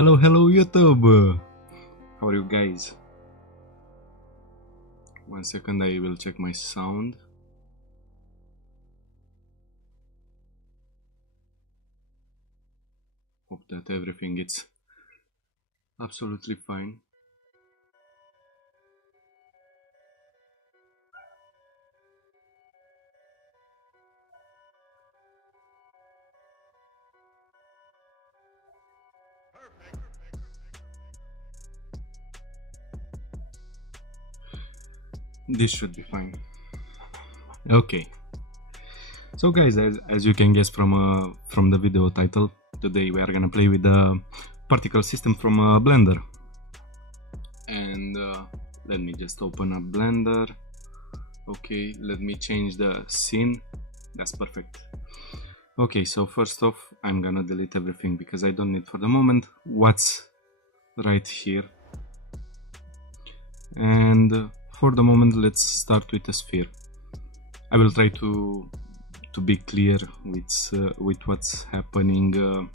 Hello YouTube! How are you guys? 1 second, I will check my sound. Hope that everything is absolutely fine. This should be fine. Okay. So guys, as you can guess from the video title, today we are gonna play with the particle system from Blender. And let me just open up Blender. Okay, let me change the scene. That's perfect. Okay, so first off, I'm gonna delete everything because I don't need for the moment what's right here. And for the moment, let's start with a sphere. I will try to be clear with what's happening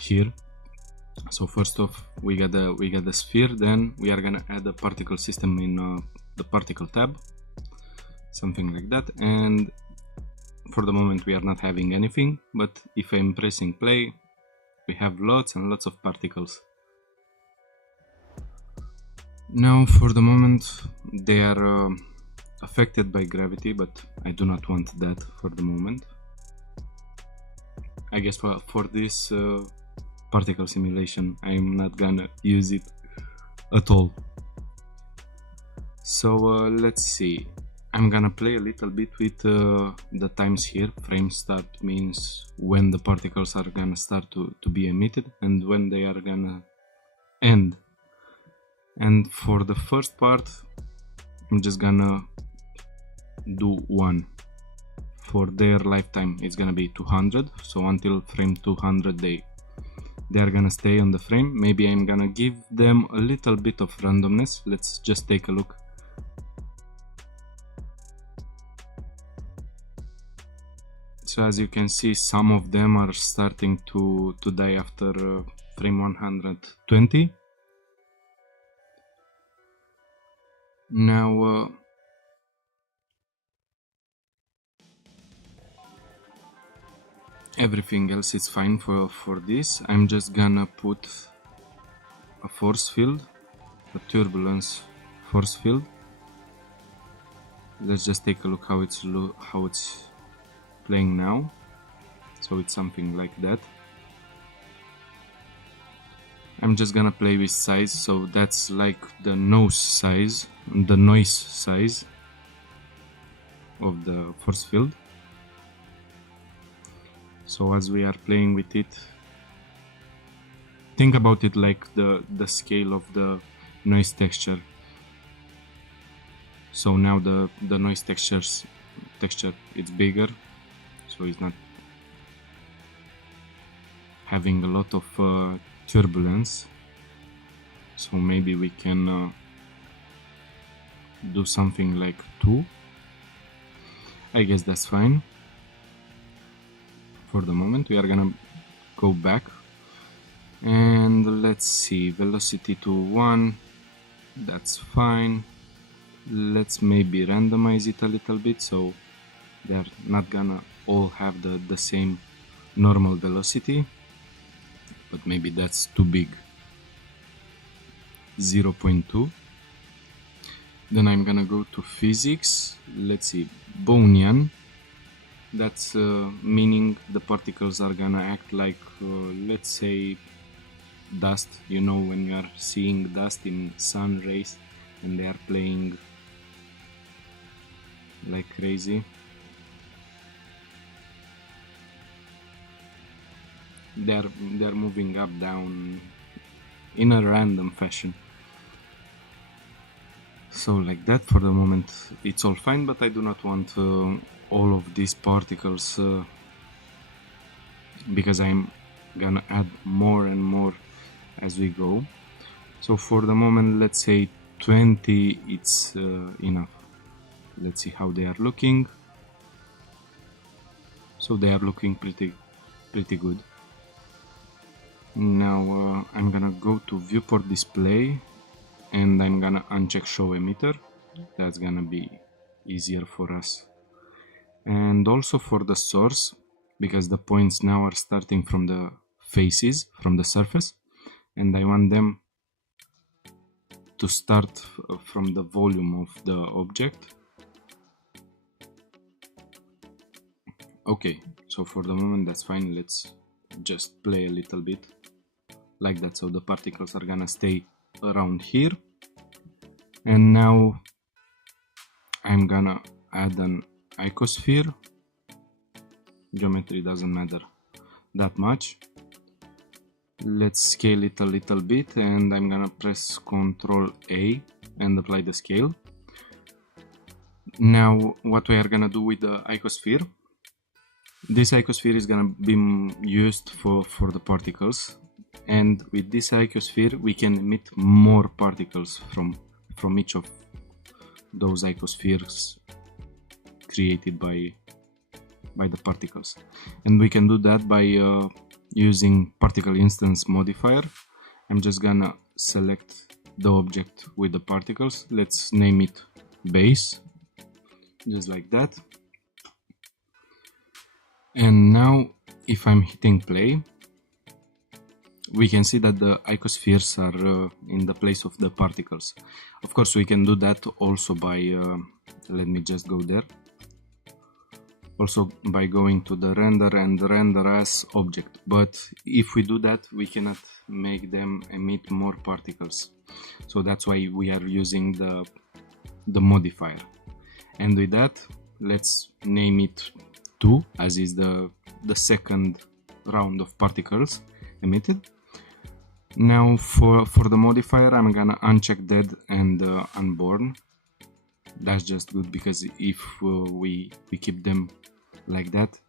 here. So first off, we got the sphere. Then we are gonna add a particle system in the particle tab, something like that. And for the moment, we are not having anything. But if I'm pressing play, we have lots and lots of particles. Now, for the moment, they are affected by gravity, but I do not want that for the moment. I guess for this particle simulation, I'm not gonna use it at all. So let's see. I'm gonna play a little bit with the times here. Frame start means when the particles are gonna start to be emitted and when they are gonna end. And for the first part, I'm just gonna do 1. For their lifetime, it's gonna be 200. So until frame 200, they are gonna stay on the frame. Maybe I'm gonna give them a little bit of randomness. Let's just take a look. So as you can see, some of them are starting to die after frame 120. Now everything else is fine for this. I'm just gonna put a force field, a turbulence force field. Let's just take a look how it's playing now. So it's something like that. I'm just gonna play with size, so that's like the noise size of the force field. So as we are playing with it, think about it like the scale of the noise texture. So now the noise texture it's bigger, so it's not having a lot of turbulence. So maybe we can do something like 2. I guess that's fine. For the moment, we are gonna go back and let's see, velocity to 1. That's fine. Let's maybe randomize it a little bit so they're not gonna all have the same normal velocity, but maybe that's too big. 0.2. Then I'm gonna go to physics. Let's see, Boolean. That's meaning the particles are gonna act like let's say dust. You know, when you are seeing dust in sun rays and they are playing like crazy. They're moving up, down in a random fashion. So like that, for the moment it's all fine, but I do not want all of these particles because I'm gonna add more and more as we go. So for the moment, let's say 20, it's enough. Let's see how they are looking. So they are looking pretty good. Now I'm gonna go to viewport display and I'm gonna uncheck show emitter. That's gonna be easier for us. And also for the source, because the points now are starting from the faces, from the surface, and I want them to start from the volume of the object. Okay, so for the moment that's fine. Let's just play a little bit like that, so the particles are gonna stay around here. And now I'm gonna add an icosphere. Geometry doesn't matter that much. Let's scale it a little bit, and I'm gonna press Ctrl A and apply the scale. Now what we are gonna do with the icosphere, this icosphere is gonna be used for the particles, and with this icosphere we can emit more particles from each of those icospheres created by the particles. And we can do that by using particle instance modifier. I'm just gonna select the object with the particles. Let's name it base, just like that. And now if I'm hitting play, we can see that the icospheres are in the place of the particles. Of course we can do that also by let me just go there, also by going to the render and render as object. But if we do that, we cannot make them emit more particles, so that's why we are using the modifier. And with that, let's name it 2, as is the second round of particles emitted. Now for the modifier, I'm gonna uncheck dead and unborn. That's just good, because if we keep them like that,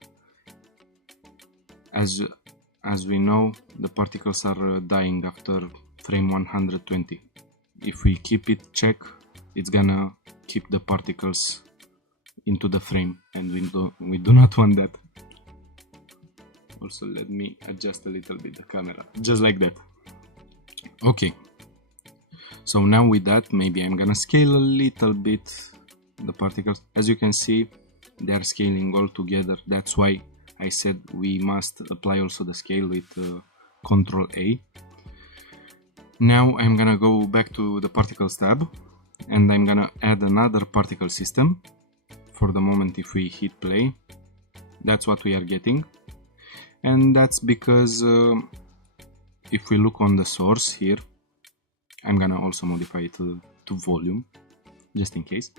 as we know, the particles are dying after frame 120. If we keep it check, it's gonna keep the particles into the frame, and we do not want that. Also, let me adjust a little bit the camera, just like that. Okay, so now with that, maybe I'm gonna scale a little bit the particles. As you can see, they are scaling all together. That's why I said we must apply also the scale with Ctrl A. Now I'm gonna go back to the particles tab, and I'm gonna add another particle system. For the moment, if we hit play, that's what we are getting. And that's because if we look on the source here, I'm gonna also modify it to volume, just in case.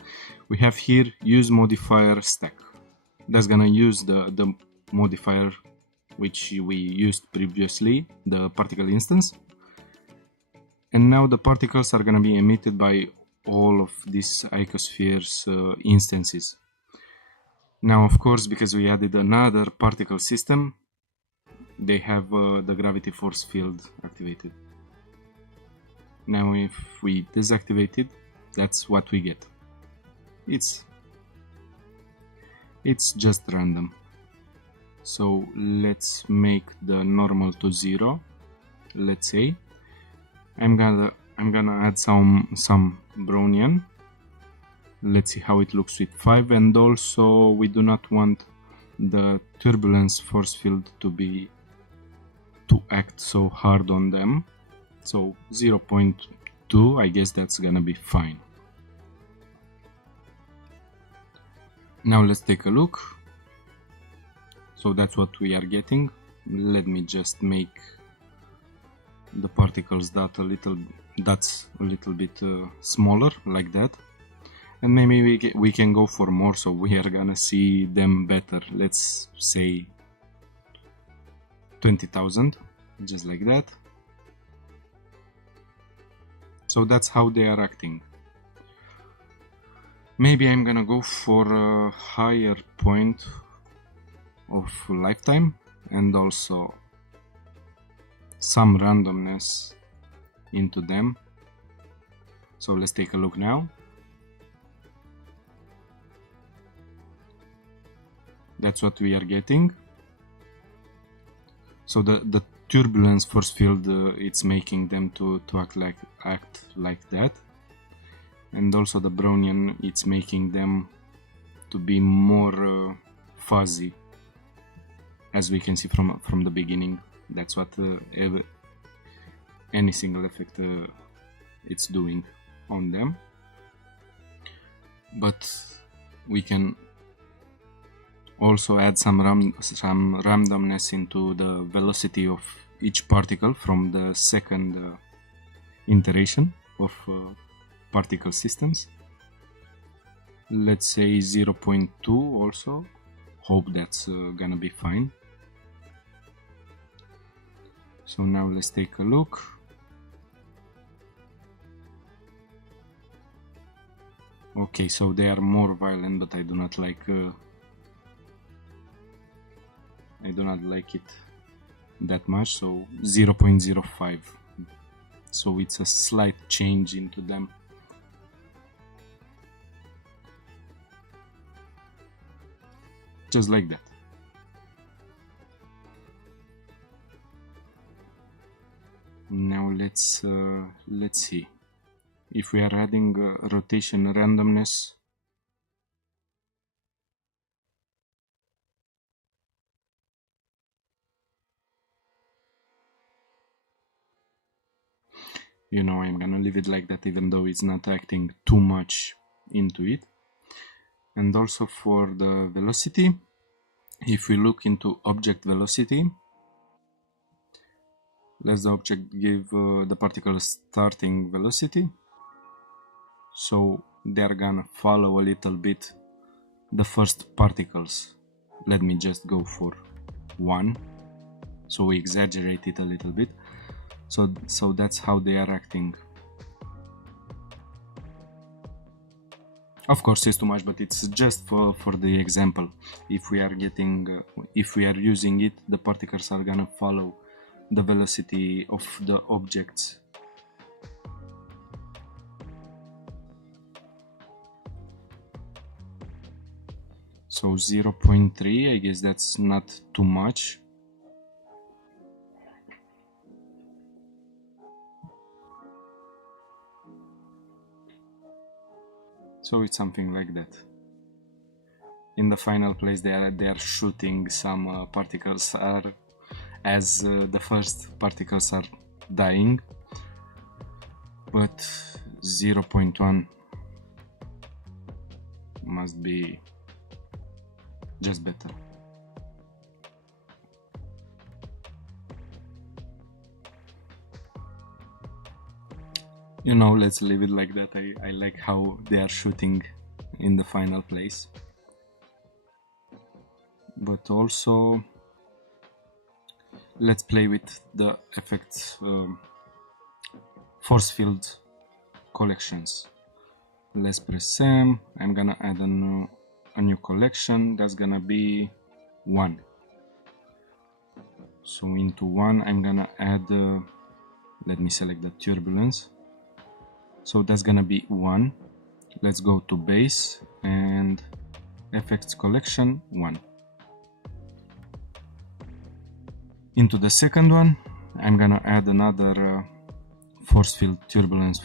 We have here use modifier stack. That's gonna use the modifier which we used previously, the particle instance. And now the particles are gonna be emitted by all of these icospheres instances. Now, of course, because we added another particle system, they have the gravity force field activated. Now if we deactivate it, that's what we get. It's just random. So let's make the normal to 0. Let's say I'm gonna add some Brownian. Let's see how it looks with 5. And also we do not want the turbulence force field to act so hard on them, so 0.2, I guess that's gonna be fine. Now let's take a look. So that's what we are getting. Let me just make the particles dots a little bit smaller, like that. And maybe we can go for more, so we are gonna see them better. Let's say 20,000, just like that. So that's how they are acting. Maybe I'm gonna go for a higher point of lifetime and also some randomness into them. So let's take a look now. That's what we are getting. So the turbulence force field, it's making them to act like that, and also the Brownian, it's making them to be more fuzzy, as we can see from the beginning. That's what any single effect it's doing on them. But we can also add some randomness into the velocity of each particle from the second iteration of particle systems. Let's say 0.2 also. Hope that's gonna be fine. So now let's take a look. Okay, so they are more violent, but I do not like it that much. So 0.05. So it's a slight change into them. Just like that. Now let's see if we are adding rotation randomness. You know, I'm gonna leave it like that, even though it's not acting too much into it. And also for the velocity, if we look into object velocity, let the object give the particle starting velocity, so they're gonna follow a little bit the first particles. Let me just go for 1, so we exaggerate it a little bit. So that's how they are acting. Of course it's too much, but it's just for the example. If we are using it, the particles are gonna follow the velocity of the objects. So 0.3, I guess that's not too much. So it's something like that. In the final place, they are shooting some particles as the first particles are dying, but 0.1 must be just better. You know, let's leave it like that. I like how they are shooting in the final place. But also, let's play with the effects force field collections. Let's press M. I'm gonna add a new collection. That's gonna be 1. So into 1 I'm gonna add let me select the turbulence. So that's gonna be 1. Let's go to base and effects collection 1. Into the second one I'm gonna add another force field turbulence,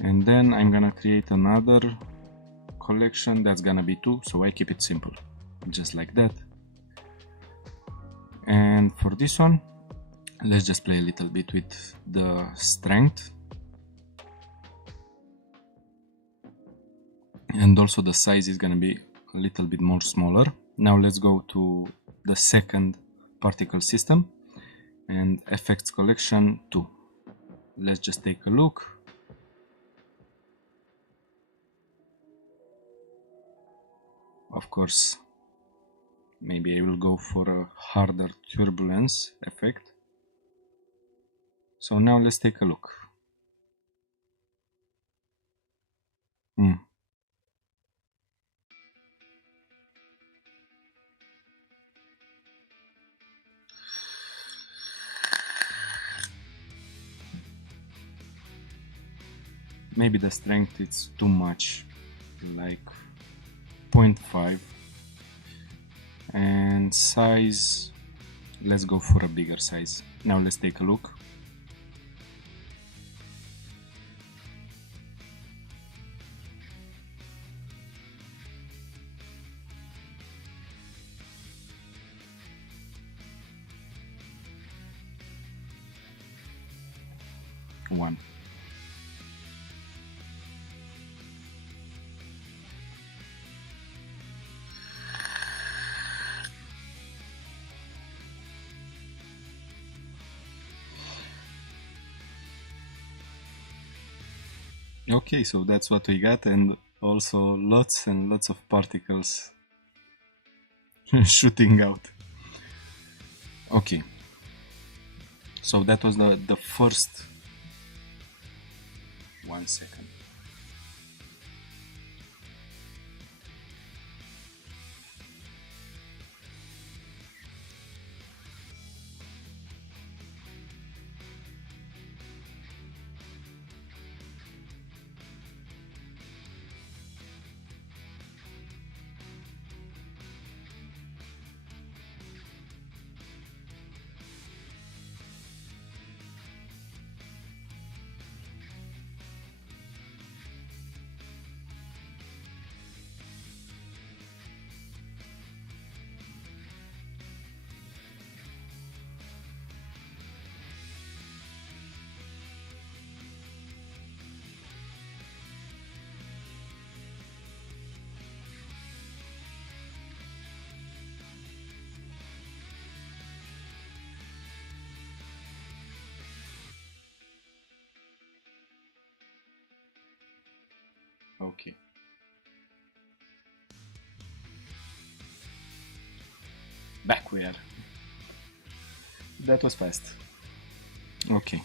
and then I'm gonna create another collection that's gonna be 2, so I keep it simple, just like that. And for this one, let's just play a little bit with the strength, and also the size is gonna be a little bit more smaller. Now let's go to the second particle system and effects collection 2. Let's just take a look. Of course, maybe I will go for a harder turbulence effect. So now let's take a look. Maybe the strength is too much, like 0.5, and size Let's go for a bigger size. Now let's take a look. One. Okay, so that's what we got, and also lots and lots of particles shooting out. Okay, so that was the first. 1 second. Okay. Back we are. That was fast. Okay.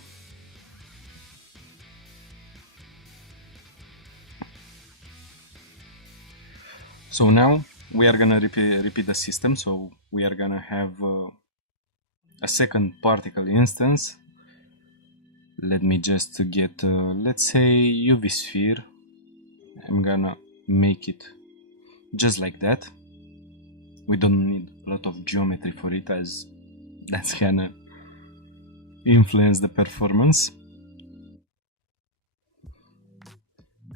So now we are gonna repeat the system. So we are gonna have a second particle instance. Let me just get, let's say, UV sphere. I'm gonna make it just like that. We don't need a lot of geometry for it, as that's gonna influence the performance.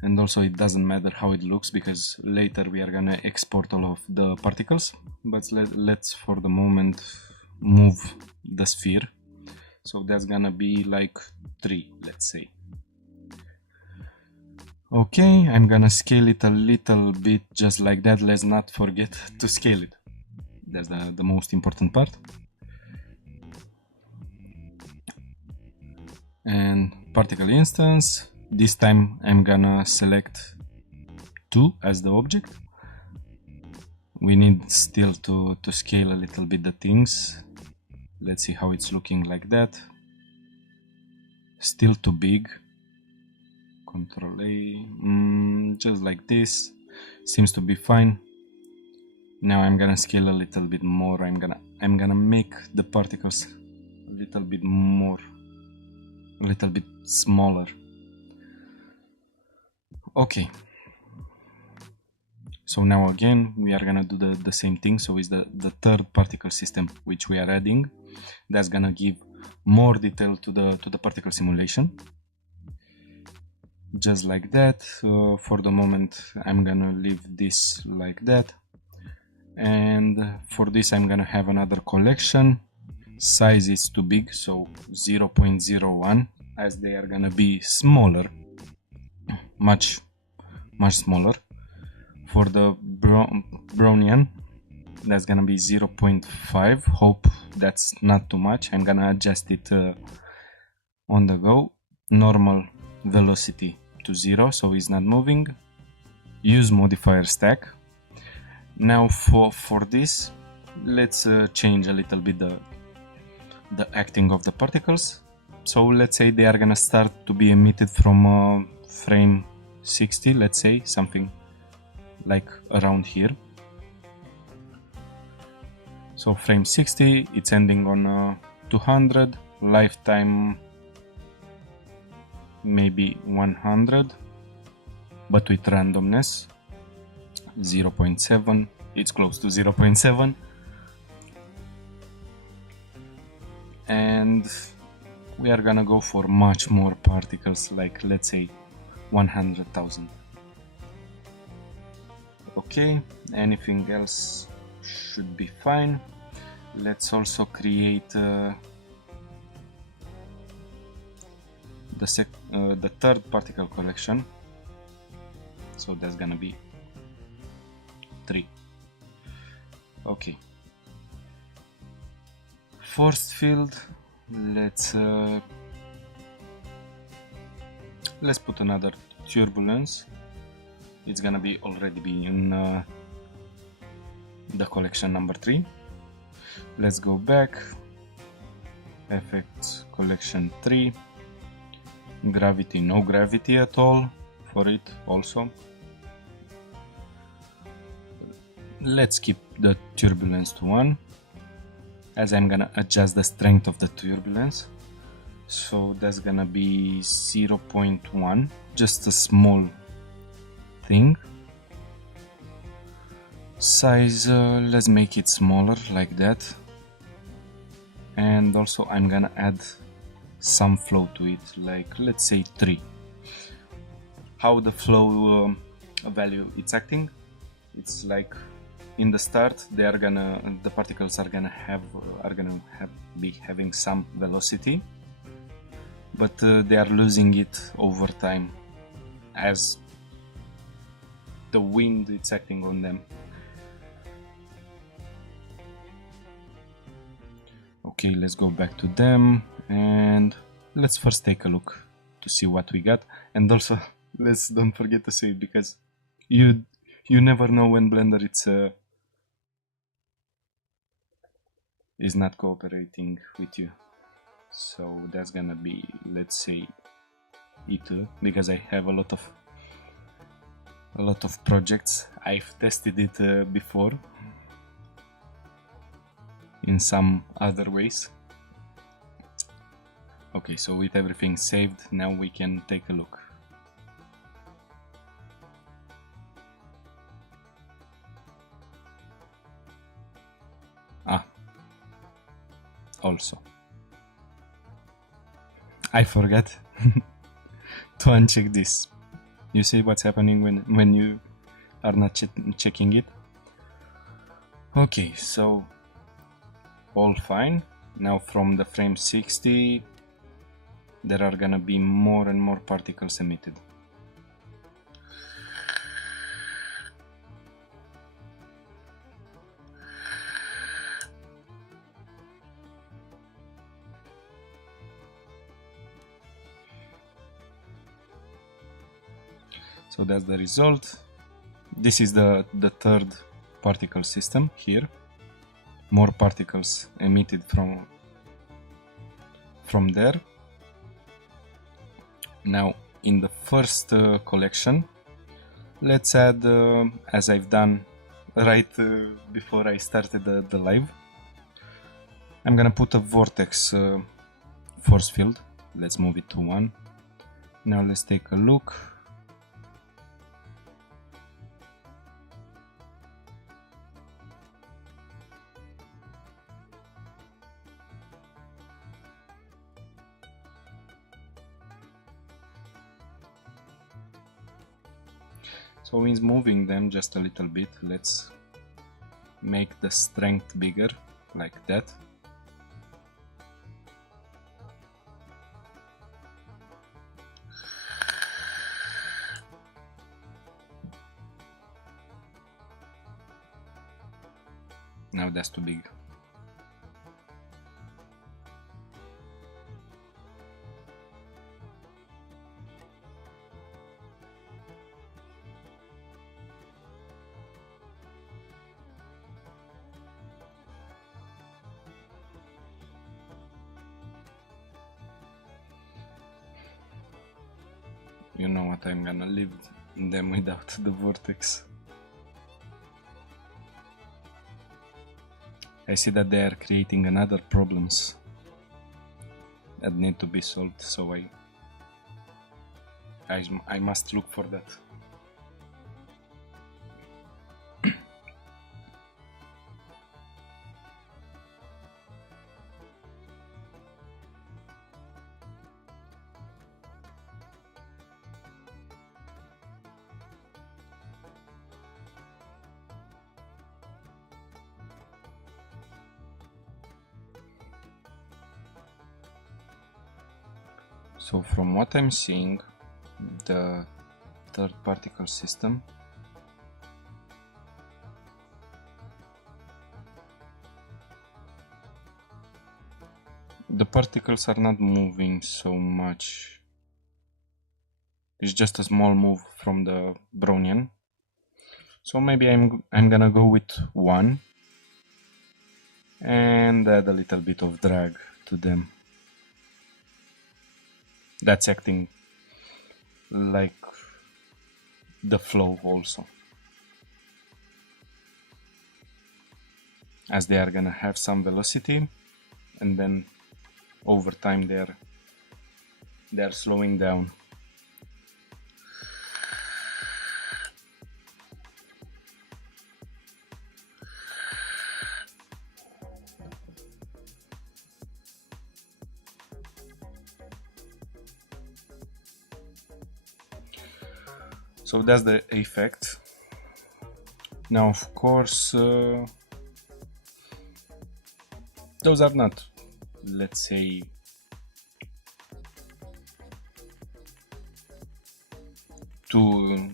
And also it doesn't matter how it looks, because later we are gonna export all of the particles. But let's for the moment move the sphere. So that's gonna be like 3, let's say. Okay, I'm gonna scale it a little bit just like that. Let's not forget to scale it. That's the most important part. And particle instance, this time I'm gonna select 2 as the object. We need still to scale a little bit the things. Let's see how it's looking like that. Still too big. Control A, just like this. Seems to be fine. Now I'm gonna scale a little bit more. I'm gonna make the particles a little bit more, a little bit smaller. Okay. So now again we are gonna do the same thing. So it's the third particle system which we are adding. That's gonna give more detail to the particle simulation. Just like that. For the moment I'm gonna leave this like that, and for this I'm gonna have another collection. Size is too big, so 0.01, as they are gonna be smaller, much smaller. For the Brownian, that's gonna be 0.5. Hope that's not too much. I'm gonna adjust it on the go. Normal velocity to 0, so it's not moving. Use modifier stack. Now for this, let's change a little bit the acting of the particles. So let's say they are gonna start to be emitted from frame 60, let's say, something like around here. So frame 60, it's ending on 200, lifetime maybe 100, but with randomness 0.7. It's close to 0.7. and we are gonna go for much more particles, like let's say 100,000. Okay, anything else should be fine. Let's also create the third particle collection, so that's gonna be 3. Okay, force field, let's put another turbulence. It's gonna be already be in the collection number 3. Let's go back, effects collection 3, gravity, no gravity at all for it also. Let's keep the turbulence to 1, as I'm gonna adjust the strength of the turbulence, so that's gonna be 0.1, just a small thing. Size, let's make it smaller like that, and also I'm gonna add some flow to it, like let's say 3. How the flow value it's acting, it's like in the start the particles are gonna be having some velocity, but they are losing it over time as the wind is acting on them. Okay, let's go back to them and let's first take a look to see what we got. And also let's don't forget to save, because you never know when Blender is not cooperating with you. So that's gonna be, let's say, E2, because I have a lot of projects. I've tested it before in some other ways. Okay, so with everything saved, now we can take a look. Also, I forgot to uncheck this. You see what's happening when you are not checking it? Okay, so all fine. Now from the frame 60 there are gonna be more and more particles emitted. So that's the result. This is the third particle system here. More particles emitted from there. Now in the first collection, let's add, as I've done right before I started the live, I'm gonna put a vortex force field. Let's move it to 1. Now let's take a look. So in moving them just a little bit, let's make the strength bigger, like that. Now that's too big. You know what, I'm gonna leave them without the vortex. I see that they are creating another problems that need to be solved, so I must look for that. So from what I'm seeing, the third particle system the particles are not moving so much. It's just a small move from the Brownian. So maybe I'm gonna go with 1 and add a little bit of drag to them. That's acting like the flow also, as they are gonna have some velocity, and then over time they're slowing down. So that's the effect. Now, of course, those are not, let's say, too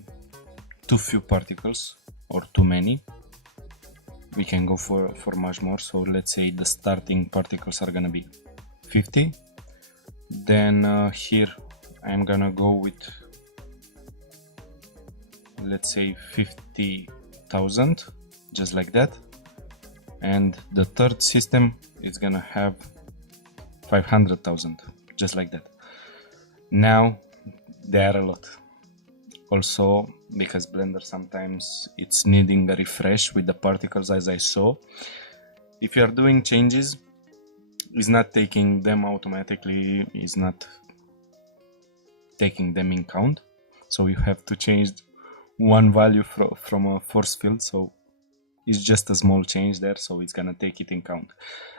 few particles or too many. We can go for much more. So let's say the starting particles are gonna be 50. Then here I'm gonna go with, let's say, 50,000, just like that. And the third system is gonna have 500,000, just like that. Now they are a lot. Also, because Blender sometimes it's needing a refresh with the particles, as I saw. If you are doing changes, it's not taking them automatically, it's not taking them in count. So you have to change one value from a force field, so it's just a small change there, so it's gonna take it in count.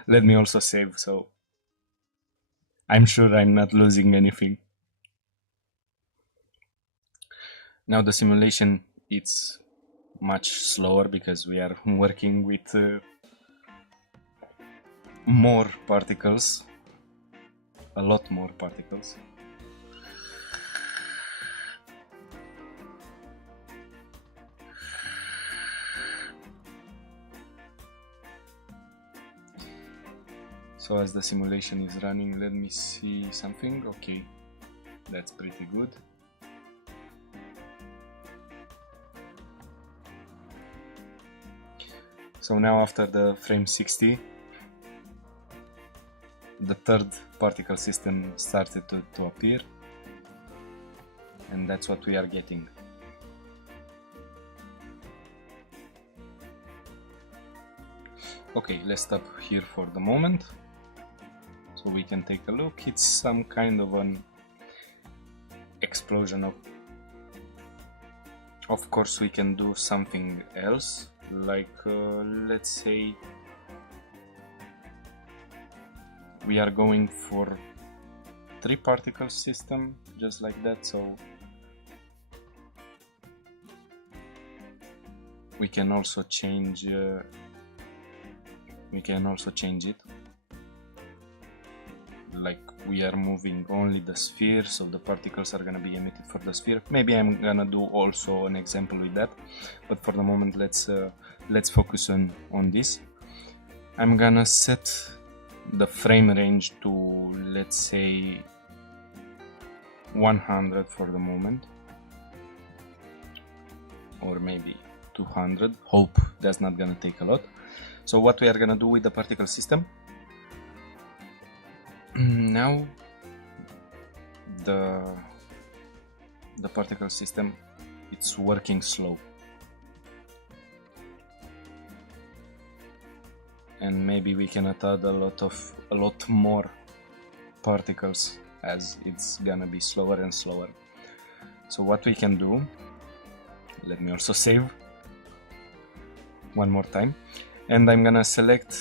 Let me also save, so I'm sure I'm not losing anything. Now the simulation, it's much slower because we are working with more particles, a lot more particles. So as the simulation is running, let me see something. Okay, that's pretty good. So now after the frame 60, the third particle system started to appear, and that's what we are getting. Okay, let's stop here for the moment so we can take a look. It's some kind of an explosion of course we can do something else, like let's say we are going for 3 particle system, just like that. So we can also change it. Like we are moving only the sphere, so the particles are gonna be emitted for the sphere. Maybe I'm gonna do also an example with that, but for the moment let's focus on this. I'm gonna set the frame range to, let's say, 100 for the moment, or maybe 200. Hope that's not gonna take a lot. So what we are gonna do with the particle system now, the particle system, it's working slow, and maybe we can add a lot more particles as it's gonna be slower and slower. So what we can do, let me also save one more time, and I'm gonna select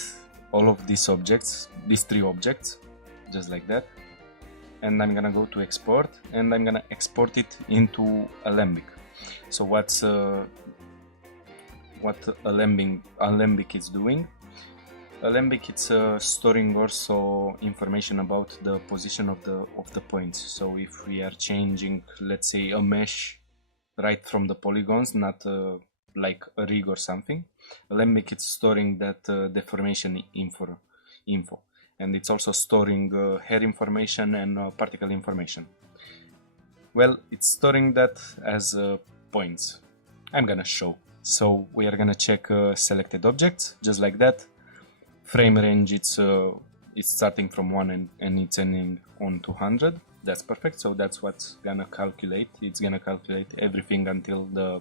all of these objects, these 3 objects, just like that, and I'm gonna go to export, and I'm gonna export it into Alembic. So what Alembic is doing, Alembic, it's storing also information about the position of the points. So if we are changing, let's say, a mesh right from the polygons, not like a rig or something, Alembic, it's storing that deformation info, and it's also storing hair information and particle information. Well, it's storing that as points. I'm gonna show. So we are gonna check selected objects, just like that. Frame range, it's starting from 1 and it's ending on 200. That's perfect. So that's what's gonna calculate. It's gonna calculate everything until the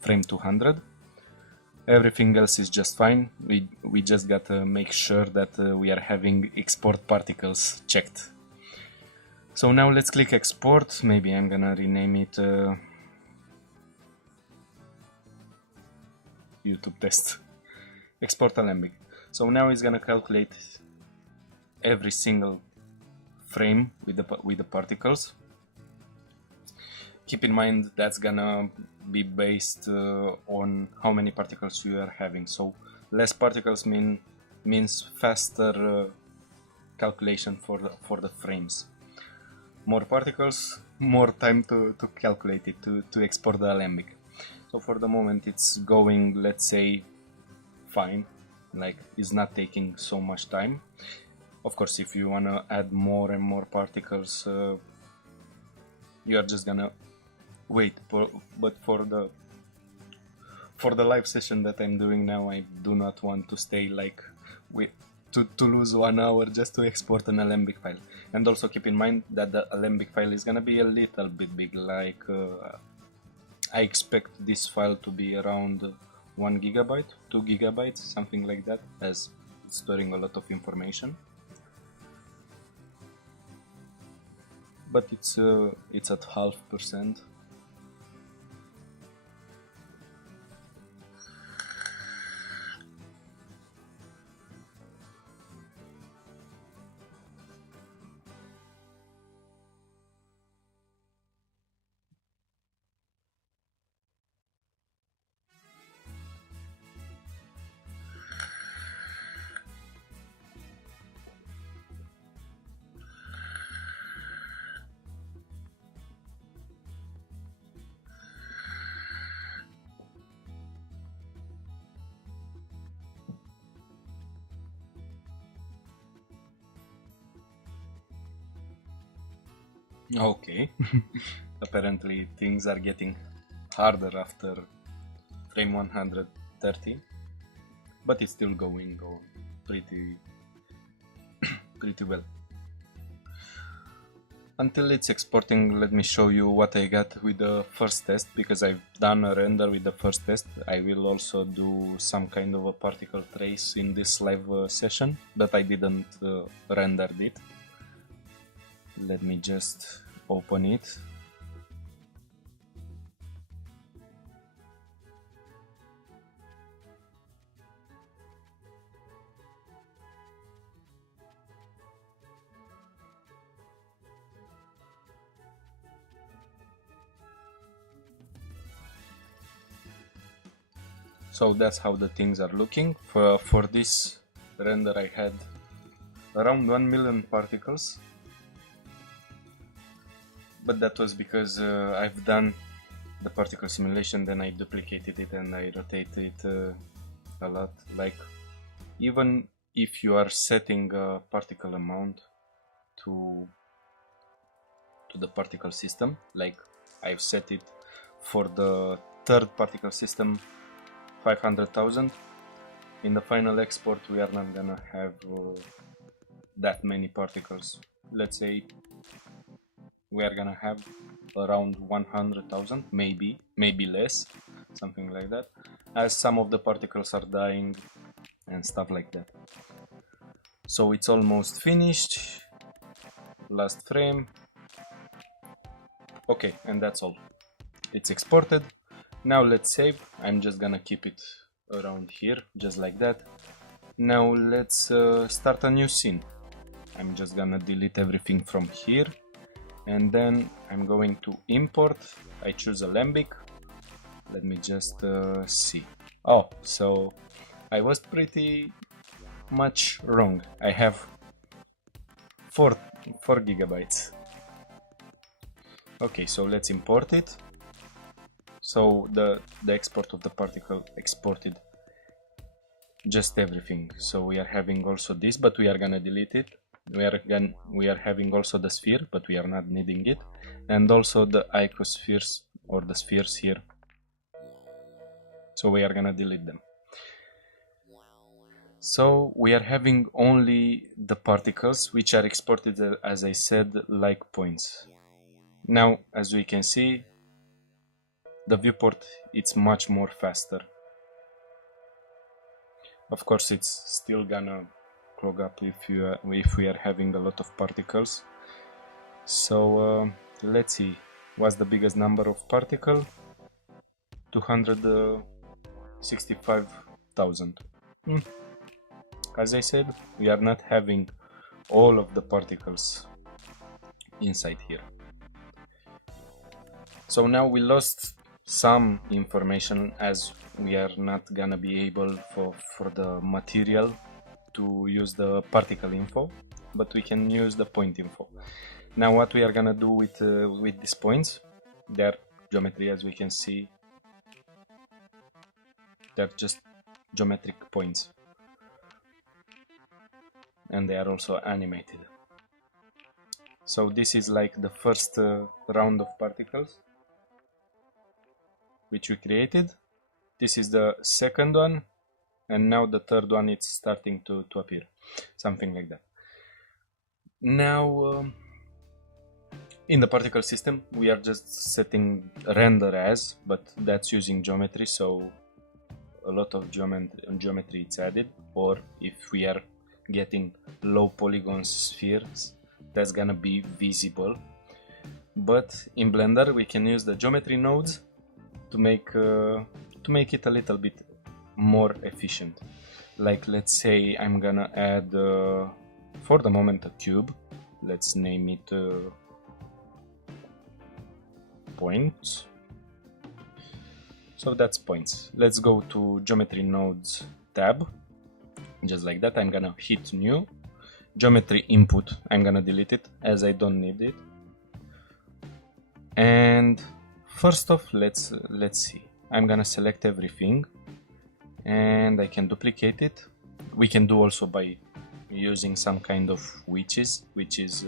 frame 200. Everything else is just fine. We just gotta make sure that we are having export particles checked. So now let's click export. Maybe I'm gonna rename it YouTube test. Export Alembic. So now it's gonna calculate every single frame with the particles. Keep in mind that's gonna be based on how many particles you are having. So less particles means faster calculation for the frames. More particles, more time to calculate it, to export the Alembic. So for the moment it's going, let's say, fine. Like, it's not taking so much time. Of course, if you wanna add more and more particles, you are just gonna wait. But for the live session that I'm doing now, I do not want to stay like to lose 1 hour just to export an Alembic file. And also keep in mind that the Alembic file is gonna be a little bit big. Like I expect this file to be around 1 gigabyte, 2 gigabytes, something like that, as it's storing a lot of information. But it's at 0.5%. Okay, apparently things are getting harder after frame 130, but it's still going on pretty well. Until it's exporting, let me show you what I got with the first test, because I've done a render with the first test. I will also do some kind of a particle trace in this live session, but I didn't render it. Let me just open it. So that's how the things are looking. For this render I had around 1 million particles, but that was because I've done the particle simulation, then I duplicated it and I rotated it a lot. Like, even if you are setting a particle amount to the particle system, like I've set it for the third particle system 500,000, in the final export we are not gonna have that many particles. Let's say we are gonna have around 100,000, maybe less, something like that, as some of the particles are dying and stuff like that. So it's almost finished. Last frame. Okay, and that's all. It's exported. Now let's save. I'm just gonna keep it around here, just like that. Now let's start a new scene. I'm just gonna delete everything from here, and then I'm going to import. I choose Alembic. Let me just see. Oh, so I was pretty much wrong. I have 4 gigabytes. Okay, so let's import it. So the export of the particle exported just everything. So we are having also this, but we are gonna delete it. We are having also the sphere, but we are not needing it, and also the icospheres or the spheres here. So we are gonna delete them. So we are having only the particles which are exported, as I said, like points. Now, as we can see, the viewport it's much more faster. Of course, it's still gonna clog up if we are having a lot of particles. So let's see, what's the biggest number of particle? 265,000. As I said, we are not having all of the particles inside here. So now we lost some information, as we are not gonna be able for the material to use the particle info, but we can use the point info. Now what we are gonna do with these points, they're geometry, as we can see, they're just geometric points, and they are also animated. So this is like the first round of particles which we created. This is the second one, and now the third one is starting to appear, something like that. Now in the particle system we are just setting render as, but that's using geometry, so a lot of geometry is added. Or if we are getting low polygon spheres, that's gonna be visible. But in Blender we can use the geometry nodes to make it a little bit more efficient. Like, let's say I'm gonna add for the moment a cube. Let's name it points. So that's points. Let's go to geometry nodes tab, just like that. I'm gonna hit new geometry input. I'm gonna delete it as I don't need it. And first off, let's see. I'm gonna select everything, and I can duplicate it. We can do also by using some kind of witches, which is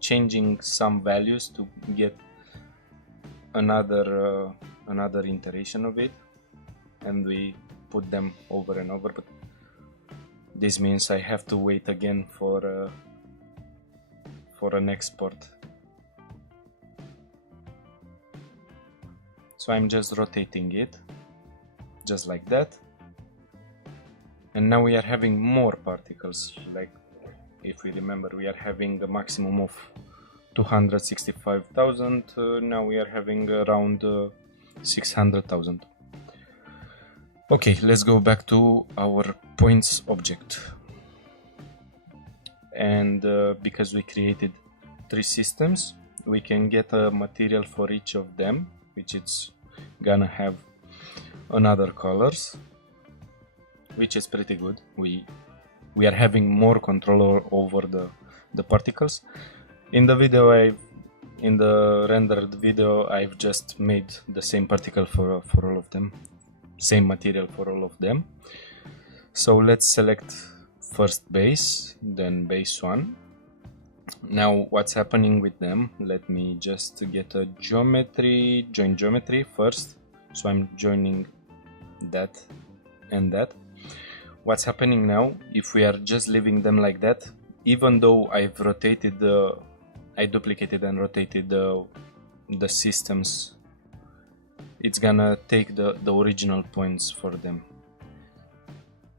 changing some values to get another iteration of it, and we put them over and over. But this means I have to wait again for an export. So I'm just rotating it, just like that. And now we are having more particles. Like, if we remember, we are having a maximum of 265,000. Now we are having around 600,000. Okay, let's go back to our points object. And because we created 3 systems, we can get a material for each of them, which it's gonna have another colors, which is pretty good. We are having more control over the particles. In the rendered video, I've just made the same particle for all of them, same material for all of them. So let's select first base, then base 1. Now what's happening with them? Let me just get a geometry, join geometry first. So I'm joining that and that. What's happening now, if we are just leaving them like that, even though I've rotated I duplicated and rotated the systems, it's gonna take the original points for them.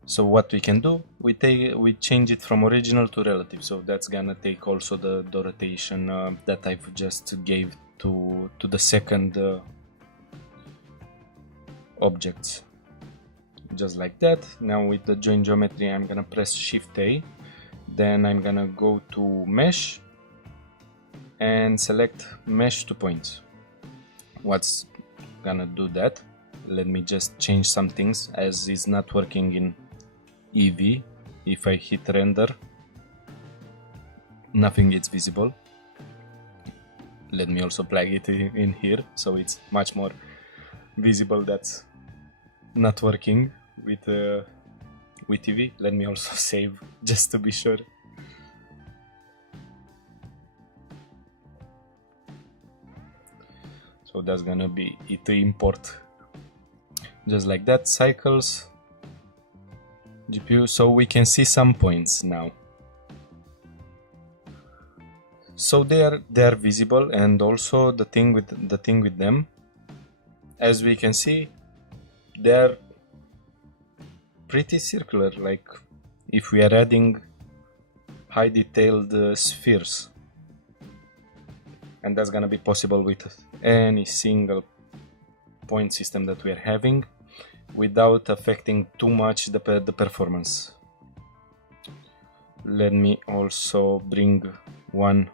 So what we can do, we change it from original to relative. So that's gonna take also the rotation that I've just gave to the second objects, just like that. Now with the join geometry, I'm gonna press Shift A, then I'm gonna go to mesh and select mesh to points. What's gonna do that? Let me just change some things, as it's not working in EV. if I hit render, nothing is visible. Let me also plug it in here so it's much more visible. That's not working with TV. Let me also save just to be sure. So that's gonna be it to import just like that. Cycles, GPU, so we can see some points now. So they are visible, and also the thing with them, as we can see, they are pretty circular, like if we are adding high detailed spheres, and that's gonna be possible with any single point system that we are having without affecting too much the performance. Let me also bring one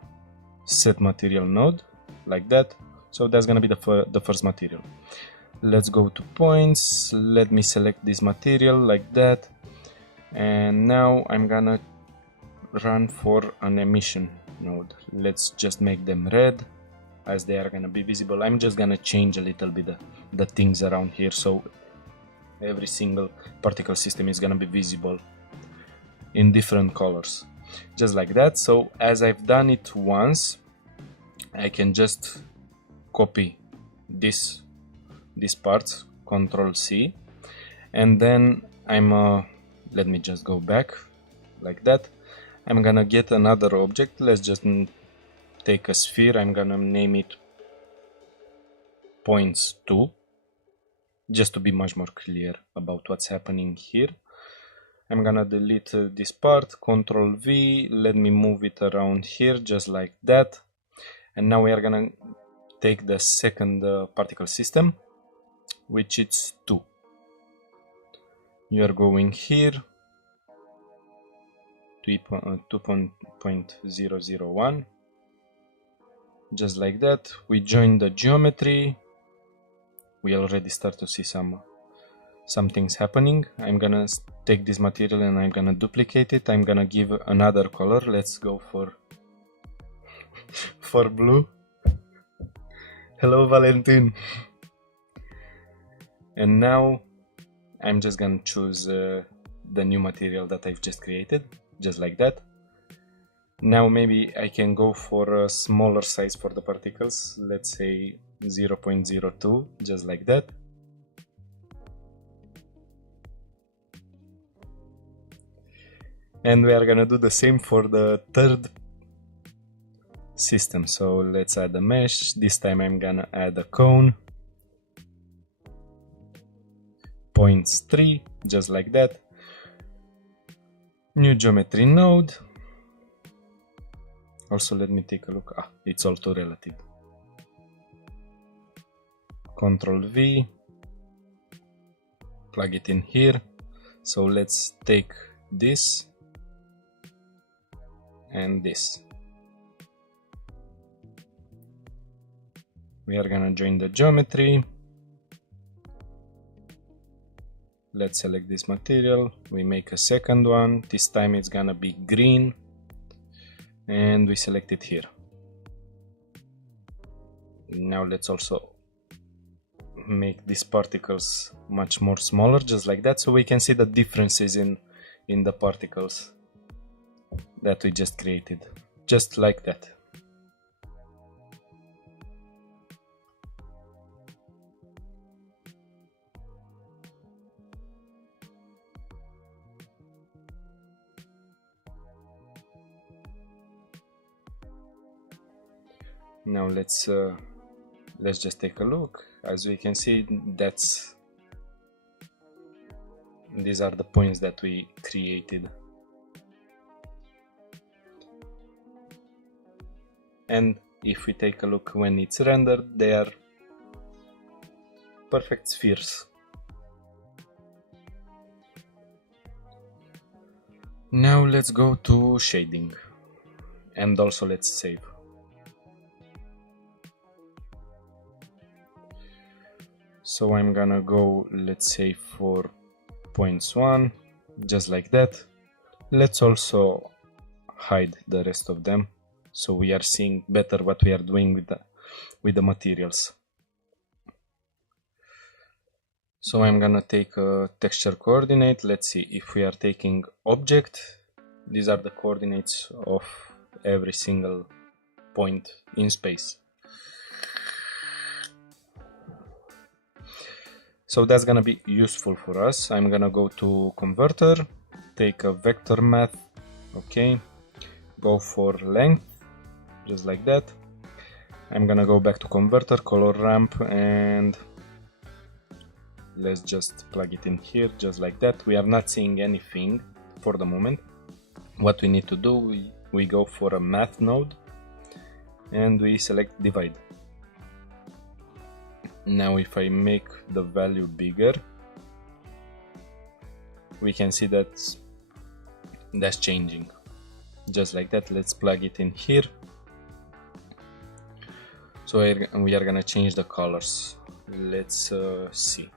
set material node like that. So that's gonna be the first material. Let's go to points. Let me select this material like that, and now I'm gonna run for an emission node. Let's just make them red, as they are gonna be visible. I'm just gonna change a little bit the things around here, so every single particle system is gonna be visible in different colors, just like that. So as I've done it once, I can just copy these parts, Control C, and then let me just go back like that. I'm gonna get another object. Let's just take a sphere. I'm gonna name it points 2, just to be much more clear about what's happening here. I'm gonna delete this part, Control V, let me move it around here just like that. And now we are gonna take the second particle system, which is 2. You are going here, 2.001, just like that. We join the geometry. We already start to see some things happening. I'm gonna take this material and I'm gonna duplicate it. I'm gonna give another color. Let's go for blue. Hello, Valentin. And now I'm just gonna choose the new material that I've just created, just like that. Now maybe I can go for a smaller size for the particles. Let's say 0.02, just like that. And we are gonna do the same for the third system. So let's add a mesh. This time I'm gonna add a cone. Points 3, just like that. New geometry node. Also let me take a look. It's all too relative. Control V. Plug it in here. So let's take this and this. We are gonna join the geometry. Let's select this material. We make a second one. This time it's gonna be green. And we select it here. Now let's also make these particles much more smaller, just like that, so we can see the differences in the particles that we just created, just like that. Now let's just take a look. As we can see, these are the points that we created. And if we take a look when it's rendered, they are perfect spheres. Now let's go to shading, and also let's save. So I'm gonna go, let's say, for points 1, just like that. Let's also hide the rest of them so we are seeing better what we are doing with the materials. So I'm gonna take a texture coordinate. Let's see if we are taking object. These are the coordinates of every single point in space. So that's gonna be useful for us. I'm gonna go to converter, take a vector math, okay, go for length, just like that. I'm gonna go back to converter, color ramp, and let's just plug it in here, just like that. We are not seeing anything for the moment. What we need to do, we go for a math node and we select divide. Now if I make the value bigger, we can see that's changing, just like that. Let's plug it in here. So we are gonna change the colors. Let's see.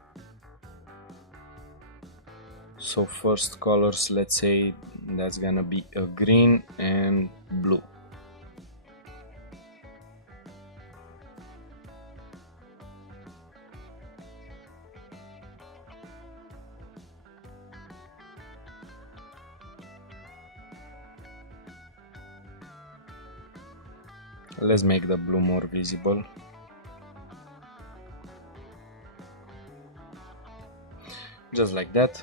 So first colors, let's say that's gonna be a green and blue. Let's make the blue more visible. Just like that.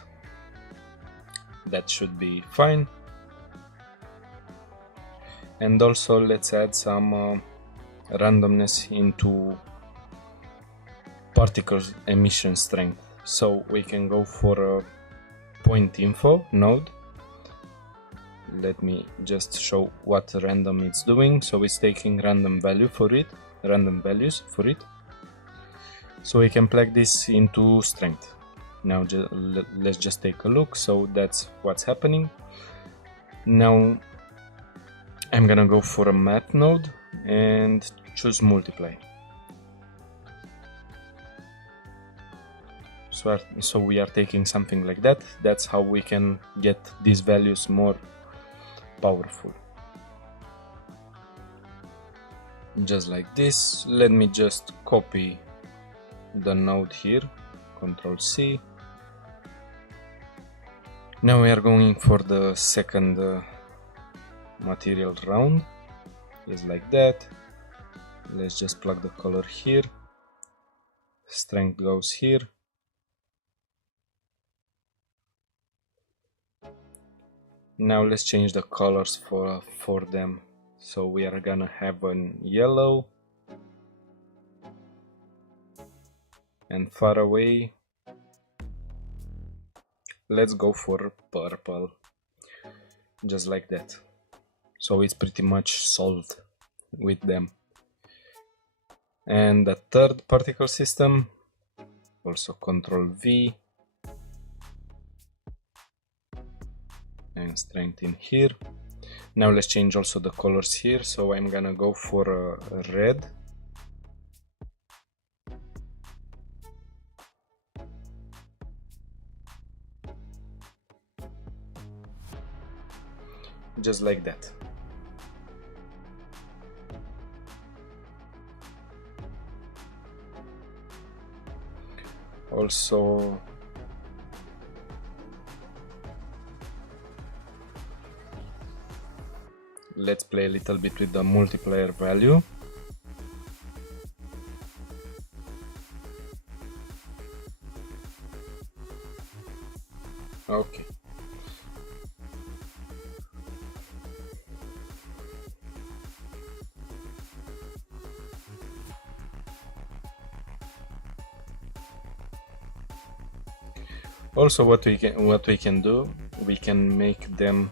That should be fine. And also let's add some randomness into particles emission strength. So we can go for a point info node. Let me just show what random it's doing. So it's taking random values for it. So we can plug this into strength. Now let's just take a look. So that's what's happening. Now I'm gonna go for a math node and choose multiply. So we are taking something like that. That's how we can get these values more powerful. Just like this. Let me just copy the node here, Control C. Now we are going for the second material round, just like that. Let's just plug the color here, strength goes here. Now let's change the colors for them. So we are gonna have a yellow, and far away let's go for purple, just like that. So it's pretty much solved with them. And the third particle system, also Control V and strength in here. Now let's change also the colors here. So I'm gonna go for a red, just like that. Also let's play a little bit with the multiplier value. Okay. Also what we can do, we can make them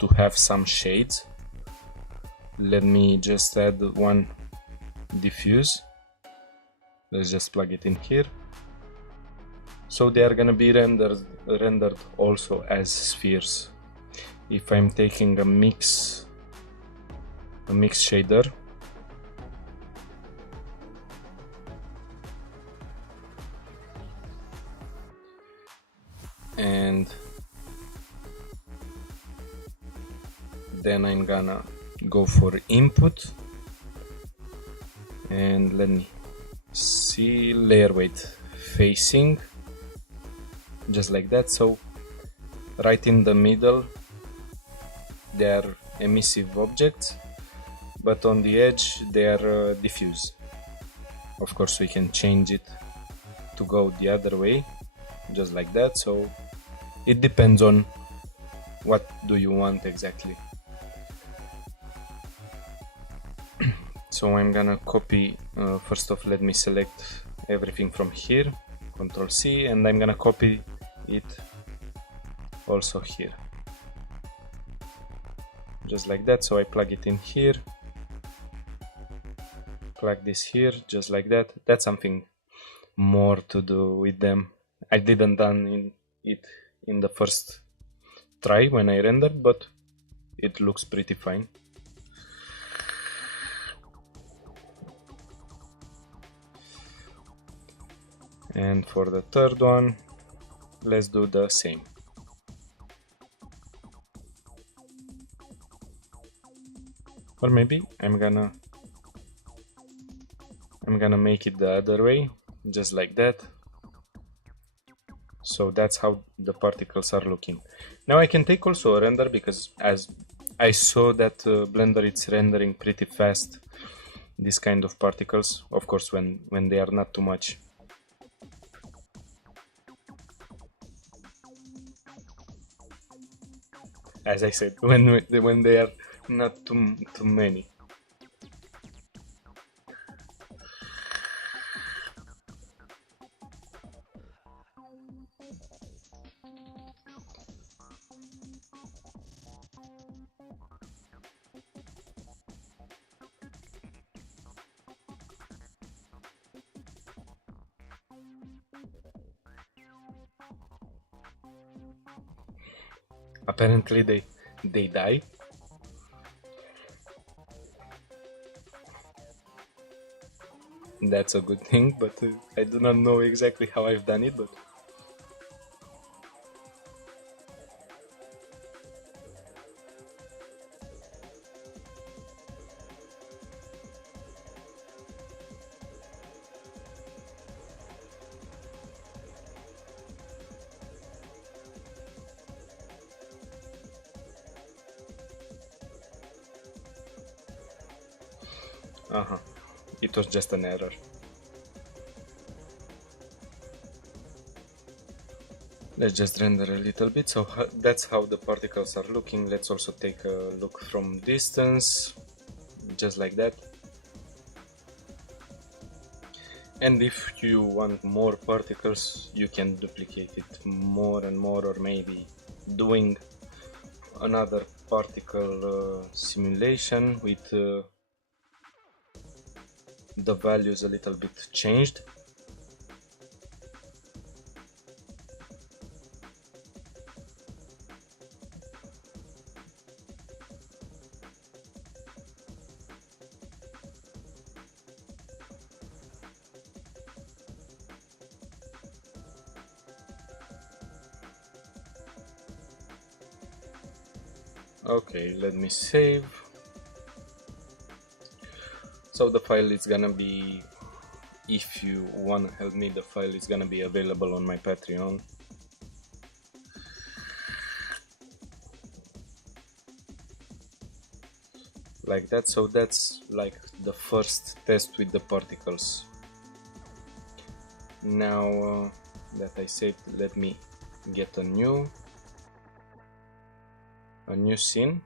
to have some shades. Let me just add one diffuse. Let's just plug it in here. So they are gonna be rendered also as spheres. If I'm taking a mix shader, and then I'm gonna go for input, and let me see, layer weight facing, just like that. So right in the middle they are emissive objects, but on the edge they are diffuse. Of course we can change it to go the other way, just like that. So it depends on what do you want exactly. So I'm gonna copy, first off let me select everything from here, Ctrl C, and I'm gonna copy it also here, just like that. So I plug it in here, plug this here, just like that. That's something more to do with them. I didn't done it in the first try when I rendered, but it looks pretty fine. And for the third one, let's do the same. Or maybe I'm gonna make it the other way, just like that. So that's how the particles are looking. Now I can take also a render, because as I saw that Blender it's rendering pretty fast this kind of particles, of course when they are not too much. As I said, when they are not too many. Apparently they die. That's a good thing, but I do not know exactly how I've done it, but it was just an error. Let's just render a little bit. So that's how the particles are looking. Let's also take a look from distance, just like that. And if you want more particles, you can duplicate it more and more, or maybe doing another particle simulation with the values a little bit changed. Okay, let me save. So the file is gonna be, if you wanna help me, the file is gonna be available on my Patreon. Like that. So that's like the first test with the particles. Now that I saved, let me get a new scene,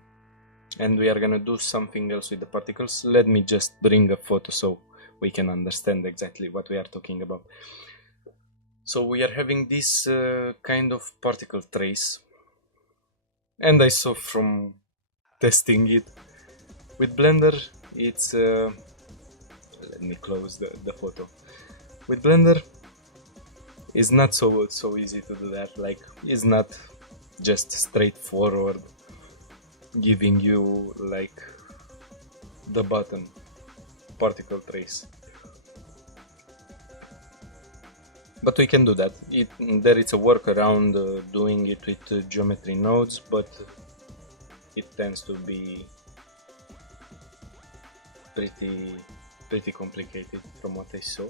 and we are gonna do something else with the particles. Let me just bring a photo so we can understand exactly what we are talking about. So we are having this kind of particle trace, and I saw from testing it with Blender, it's let me close the photo. With Blender, it's not so easy to do that. Like, it's not just straightforward giving you like the button particle trace, but we can do that. There is a workaround doing it with geometry nodes, but it tends to be pretty complicated from what I saw.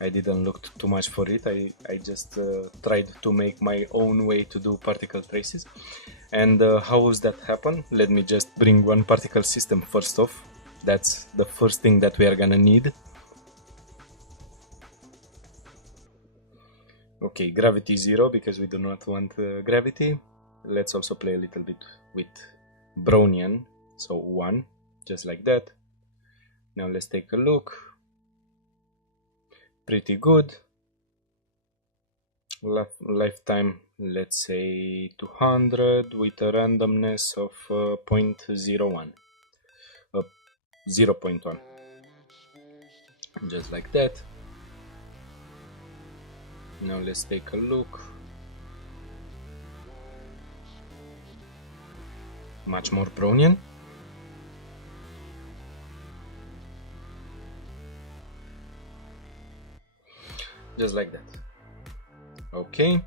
I didn't look too much for it. I just tried to make my own way to do particle traces. And how does that happen? Let me just bring one particle system first off. That's the first thing that we are gonna need. Okay, gravity 0 because we do not want gravity. Let's also play a little bit with Brownian, so 1, just like that. Now let's take a look. Pretty good. Lifetime, let's say 200 with a randomness of 0.01. 0.1. Just like that. Now let's take a look. Much more Brownian. Just like that. Okay.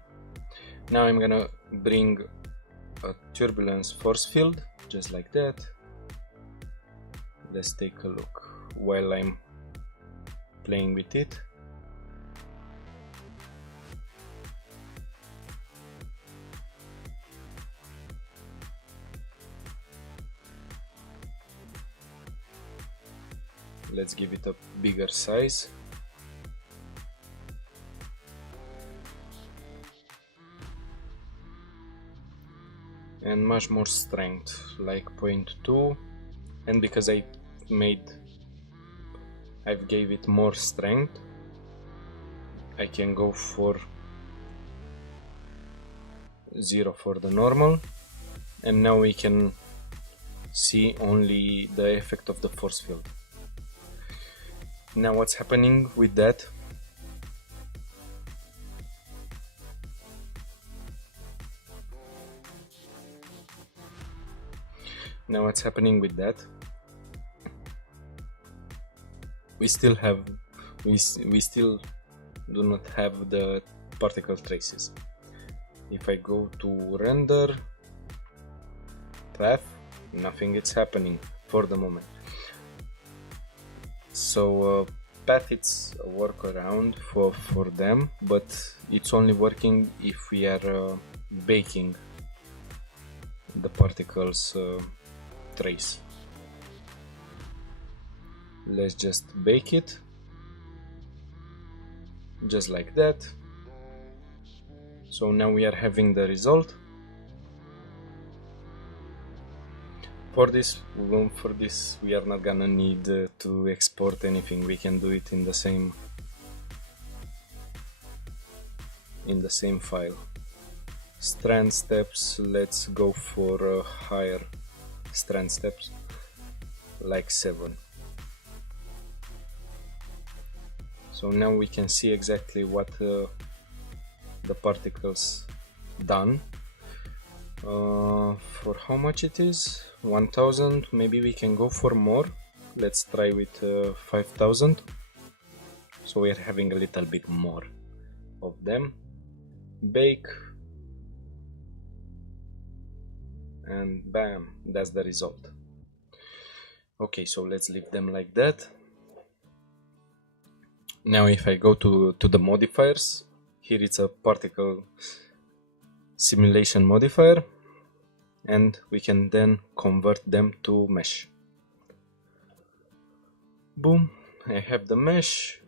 Now I'm gonna bring a turbulence force field, just like that. Let's take a look while I'm playing with it. Let's give it a bigger size. And much more strength, like 0.2. And because I've gave it more strength, I can go for 0 for the normal. And now we can see only the effect of the force field. Now what's happening with that? Now what's happening with that? We still do not have the particle traces. If I go to render path, nothing is happening for the moment. So path, it's a workaround for them, but it's only working if we are baking the particles trace. Let's just bake it, just like that. So now we are having the result. For this we are not gonna need to export anything. We can do it in the same file. Strand steps, let's go for higher strand steps, like 7. So now we can see exactly what the particles done. For how much it is? 1000. Maybe we can go for more. Let's try with 5000. So we are having a little bit more of them. Bake, and bam, that's the result. Okay, so let's leave them like that. Now if I go to the modifiers, here it's a particle simulation modifier, and we can then convert them to mesh. Boom, I have the mesh.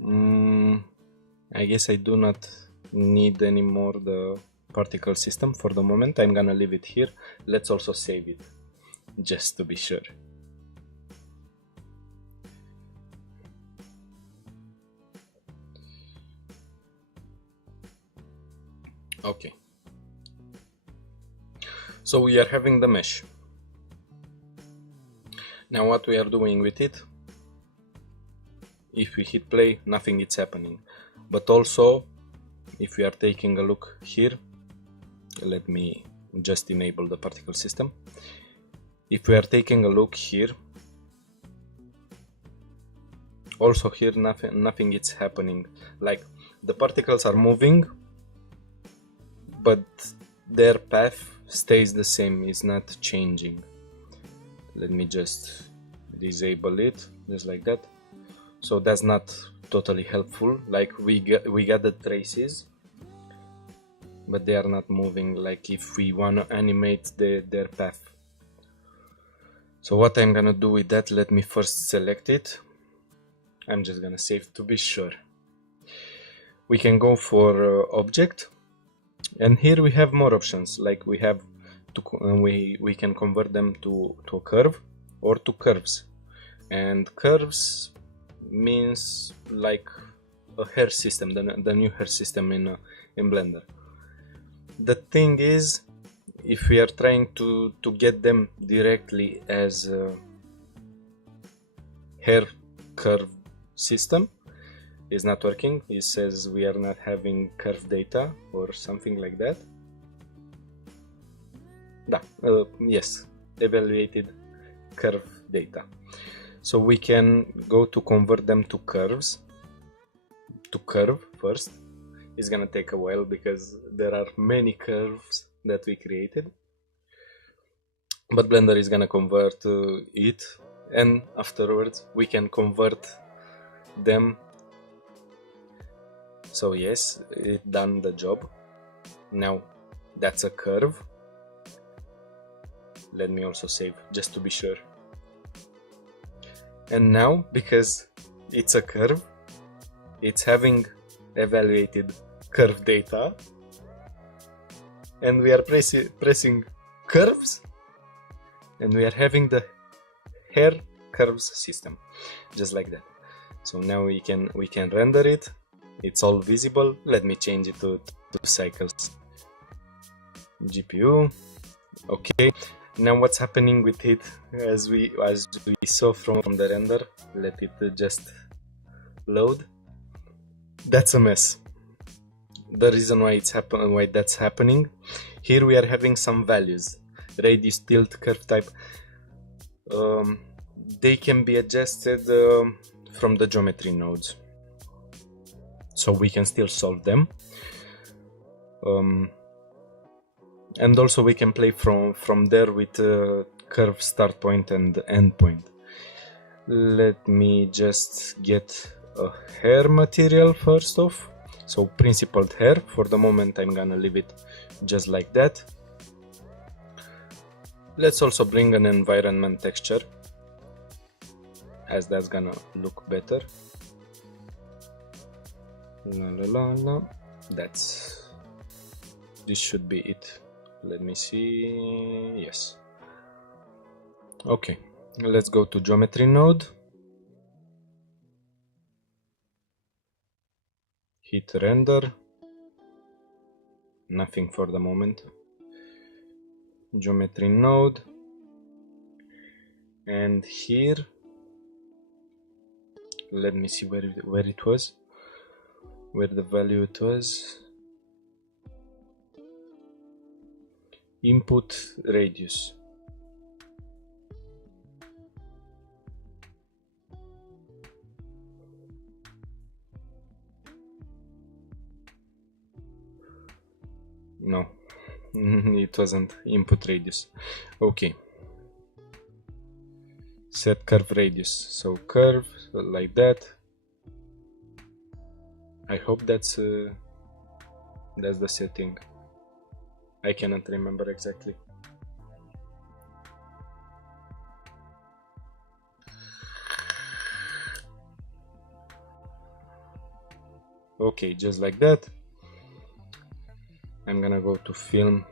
I guess I do not need anymore the particle system for the moment. I'm gonna leave it here. Let's also save it, just to be sure. Okay, so we are having the mesh. Now what we are doing with it, if we hit play, nothing is happening. But also, if we are taking a look here, let me just enable the particle system. If we are taking a look here, also here nothing is happening. Like, the particles are moving, but their path stays the same, it's not changing. Let me just disable it, just like that. So that's not totally helpful. Like we got the traces, but they are not moving like if we want to animate their path. So what I'm gonna do with that, let me first select it. I'm just gonna save to be sure. We can go for object, and here we have more options. Like we have to we can convert them to a curve or to curves, and curves means like a hair system, the new hair system in Blender. The thing is, if we are trying to get them directly as a hair curve system, is not working. It says we are not having curve data or something like that. Yes, evaluated curve data. So we can go to convert them to curves, to curve first. It's gonna take a while because there are many curves that we created, but Blender is gonna convert it, and afterwards we can convert them. So yes, it done the job. Now that's a curve. Let me also save just to be sure. And now, because it's a curve, it's having evaluated curve data, and we are pressing curves, and we are having the hair curves system, just like that. So now we can render it. It's all visible. Let me change it to cycles. GPU. Okay. Now what's happening with it, as we saw from the render, let it just load. That's a mess. The reason why that's happening, here we are having some values: radius, tilt, curve type. They can be adjusted from the geometry nodes, so we can still solve them. And also we can play from there with curve start point and end point. Let me just get a hair material first off. So principled hair. For the moment I'm gonna leave it just like that. Let's also bring an environment texture, as that's gonna look better. This should be it. Let me see. Yes. Okay, let's go to geometry node, hit render. Nothing for the moment. Geometry node, and here let me see where it was, where the value it was. Input radius. No, it wasn't input radius. Okay. Set curve radius. So curve like that. I hope that's the setting. I cannot remember exactly. Okay, just like that. I'm gonna go to film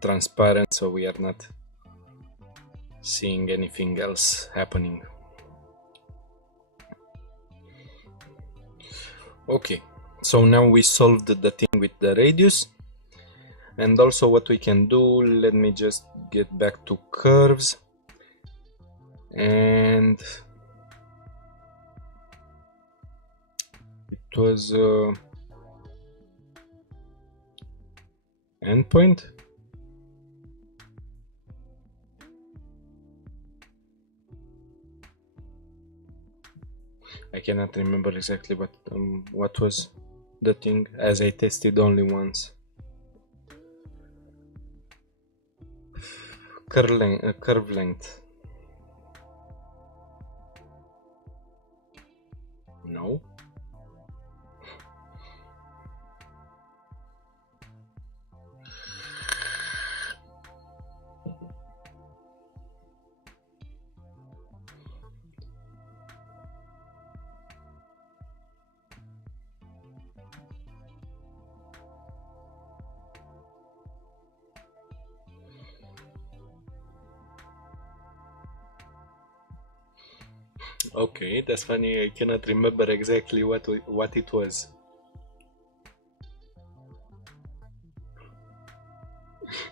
transparent, so we are not seeing anything else happening. Okay, so now we solved the thing with the radius. And also what we can do, let me just get back to curves, and it was endpoint. I cannot remember exactly what was the thing, as I tested only once. curve length. No. Okay, that's funny. I cannot remember exactly what it was.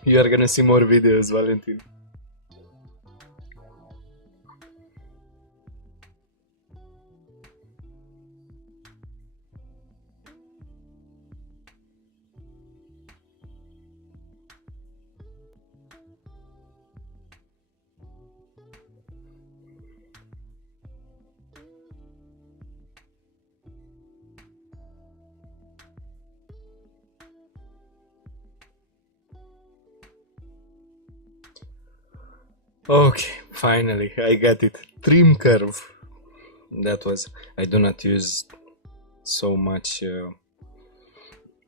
You are gonna see more videos, Valentin. Okay, finally, I got it. Trim curve. That was. I do not use so much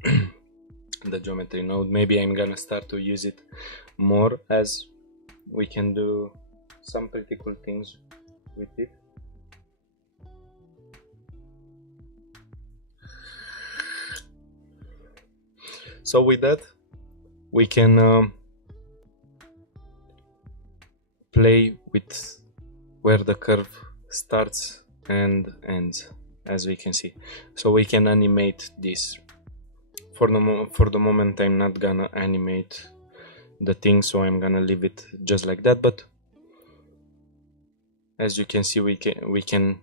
the geometry node. Maybe I'm gonna start to use it more, as we can do some pretty cool things with it. So with that, we can play with where the curve starts and ends, as we can see. So we can animate this. For the moment, I'm not gonna animate the thing, so I'm gonna leave it just like that. But as you can see, we can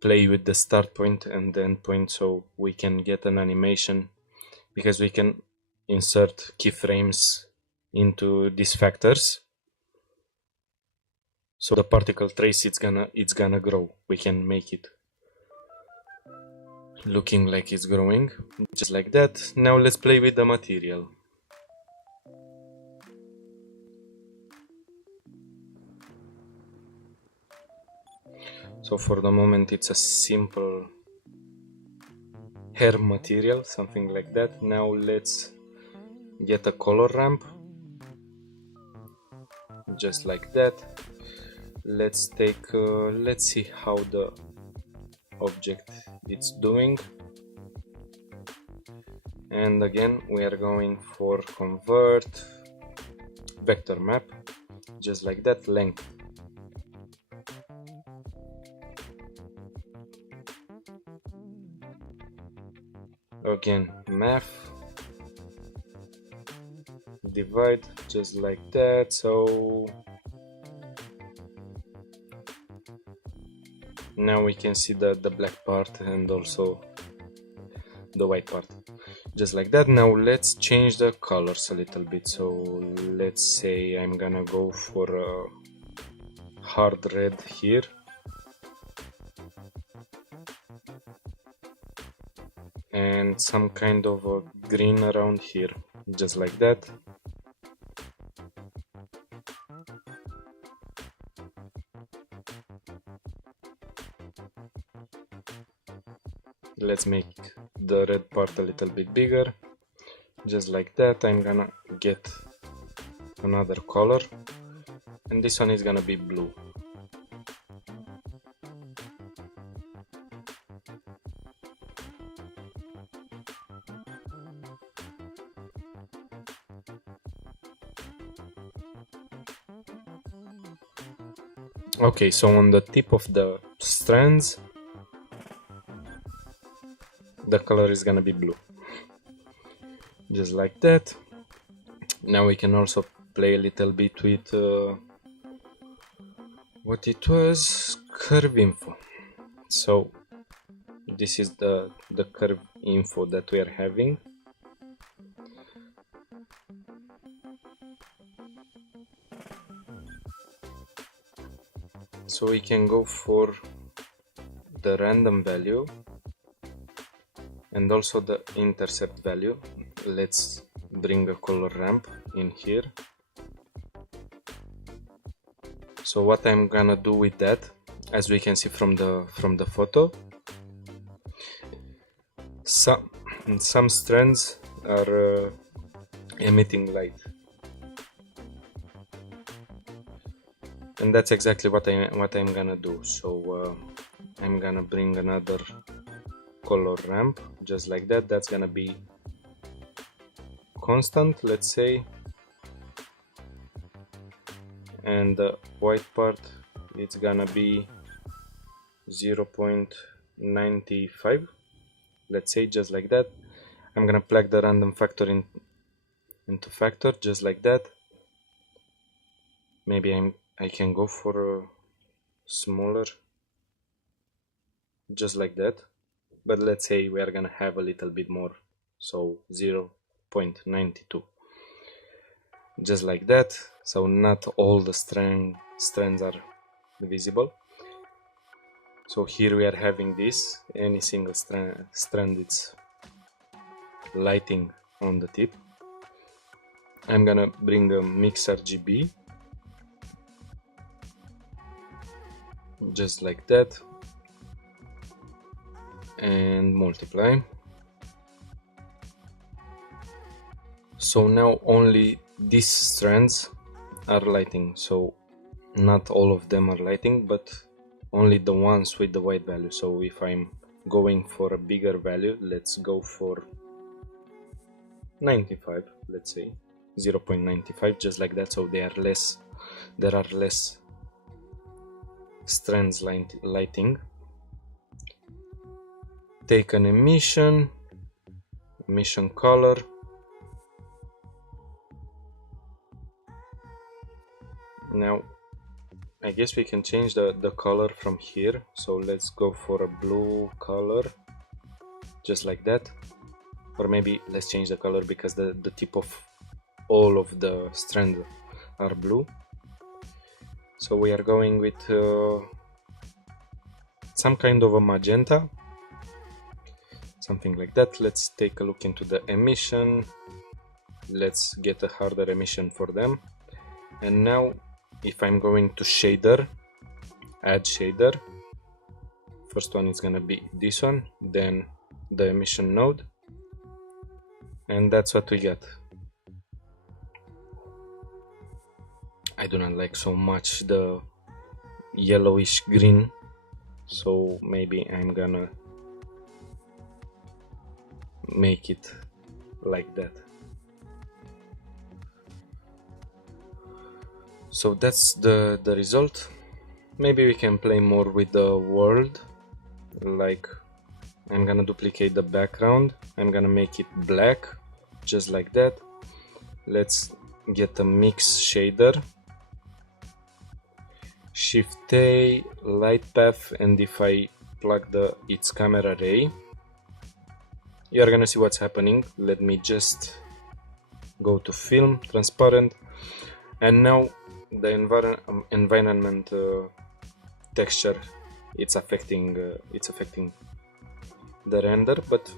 play with the start point and the end point, so we can get an animation, because we can insert keyframes into these factors. So the particle trace, it's gonna grow. We can make it looking like it's growing, just like that. Now let's play with the material. So for the moment, it's a simple hair material, something like that. Now let's get a color ramp, just like that. Let's take let's see how the object it's doing, and again we are going for convert vector map, just like that. Length, again math, divide, just like that. So now we can see the black part and also the white part, just like that. Now let's change the colors a little bit. So let's say I'm gonna go for a hard red here, and some kind of a green around here, just like that. Let's make the red part a little bit bigger, just like that. I'm gonna get another color, and this one is gonna be blue. Okay, so on the tip of the strands, the color is gonna be blue, just like that. Now we can also play a little bit with what it was, curve info. So this is the curve info that we are having. So we can go for the random value and also the intercept value. Let's bring a color ramp in here. So what I'm gonna do with that, as we can see from the photo, some strands are emitting light, and that's exactly what I'm gonna do. So I'm gonna bring another color ramp just like that. That's gonna be constant, let's say, and the white part, it's gonna be 0.95, let's say, just like that. I'm gonna plug the random factor into factor just like that. Maybe I can go for a smaller, just like that, but let's say we are gonna have a little bit more, so 0.92, just like that. So not all the strands are visible. So here we are having this, any single strand it's lighting on the tip. I'm gonna bring a mix RGB just like that and multiply. So now only these strands are lighting, so not all of them are lighting, but only the ones with the white value. So if I'm going for a bigger value, let's go for 95, let's say 0.95, just like that. So there are less strands lighting. Take an emission color, now I guess we can change the color from here. So let's go for a blue color, just like that. Or maybe let's change the color because the tip of all of the strands are blue. So we are going with some kind of a magenta, something like that. Let's take a look into the emission. Let's get a harder emission for them. And now if I'm going to shader, add shader, first one is gonna be this one, then the emission node, and that's what we get. I do not like so much the yellowish green, so maybe I'm gonna make it like that. So that's the result. Maybe we can play more with the world, like I'm gonna duplicate the background, I'm gonna make it black, just like that. Let's get a mix shader, Shift A, light path, and if I plug its camera ray, you're gonna see what's happening. Let me just go to film, transparent, and now the environment texture, it's affecting the render, but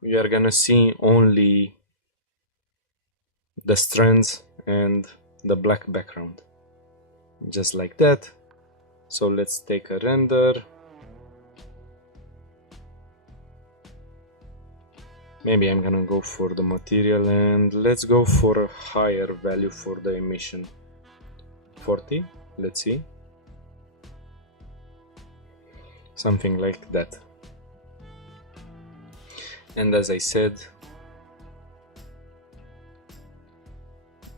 you are gonna see only the strands and the black background, just like that. So let's take a render. Maybe I'm gonna go for the material and let's go for a higher value for the emission, 40, let's see, something like that. And as I said,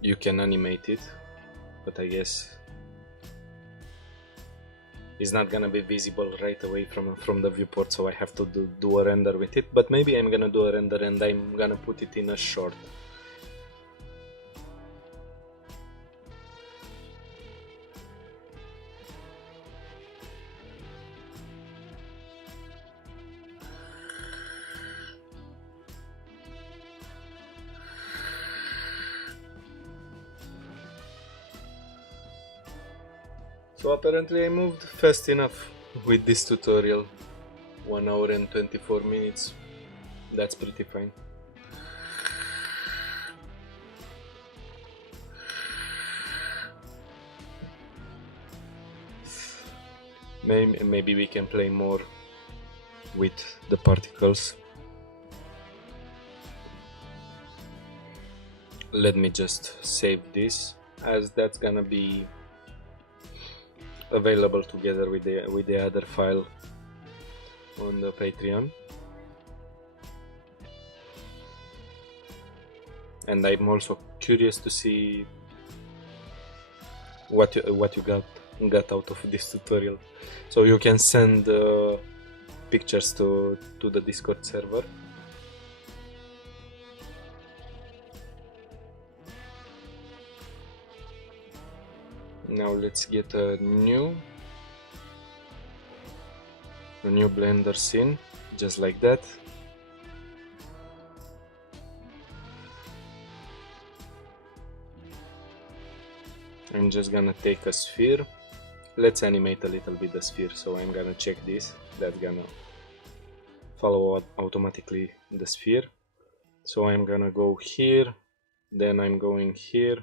you can animate it, but I guess it's not gonna be visible right away from the viewport, so I have to do a render with it. But maybe I'm gonna do a render and I'm gonna put it in a short. So apparently I moved fast enough with this tutorial, 1 hour and 24 minutes, that's pretty fine. Maybe we can play more with the particles. Let me just save this, as that's gonna be available together with the other file on the Patreon. And I'm also curious to see what you got out of this tutorial. So you can send pictures to the Discord server. Now let's get a new Blender scene, just like that. I'm just gonna take a sphere. Let's animate a little bit the sphere. So I'm gonna check this. That's gonna follow automatically the sphere. So I'm gonna go here, then I'm going here,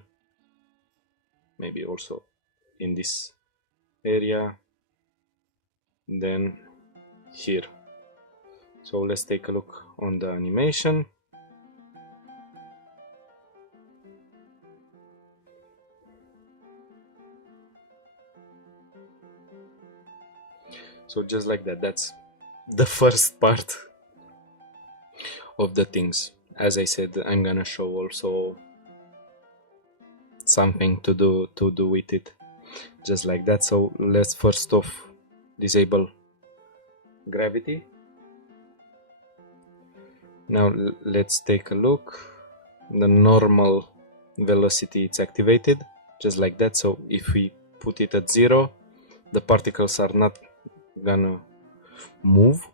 maybe also in this area, then here. So let's take a look on the animation. So just like that, that's the first part of the things. As I said, I'm gonna show also something to do with it, just like that. So let's first off disable gravity. Now let's take a look. The normal velocity is activated, just like that. So if we put it at 0, the particles are not gonna move.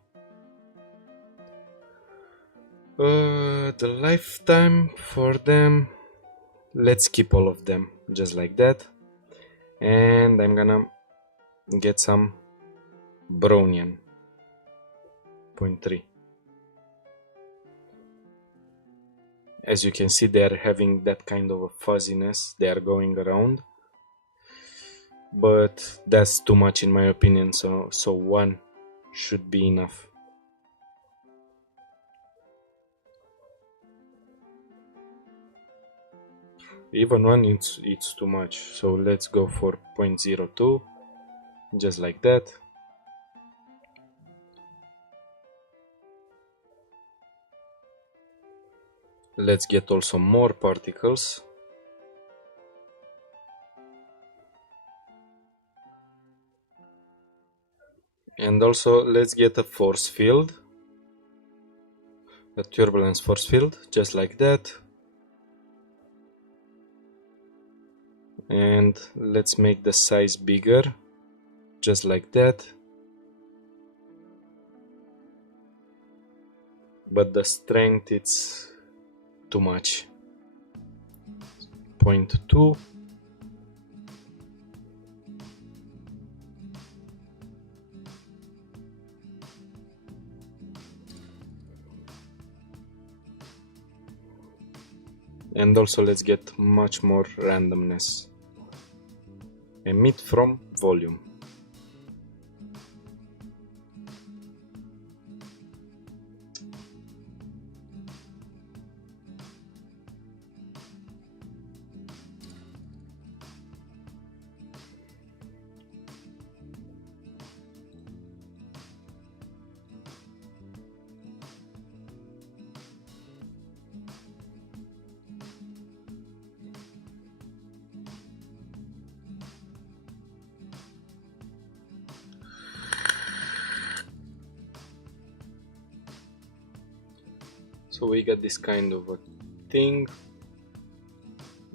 The lifetime for them, let's keep all of them just like that. And I'm gonna get some Brownian 0.3. As you can see, they are having that kind of a fuzziness, they are going around, but that's too much in my opinion, so 1 should be enough. Even 1, it's too much, so let's go for 0.02, just like that. Let's get also more particles. And also let's get a force field, a turbulence force field, just like that. And let's make the size bigger, just like that. But the strength, it's too much. 0.2. And also let's get much more randomness. Emit from volume. So we got this kind of a thing.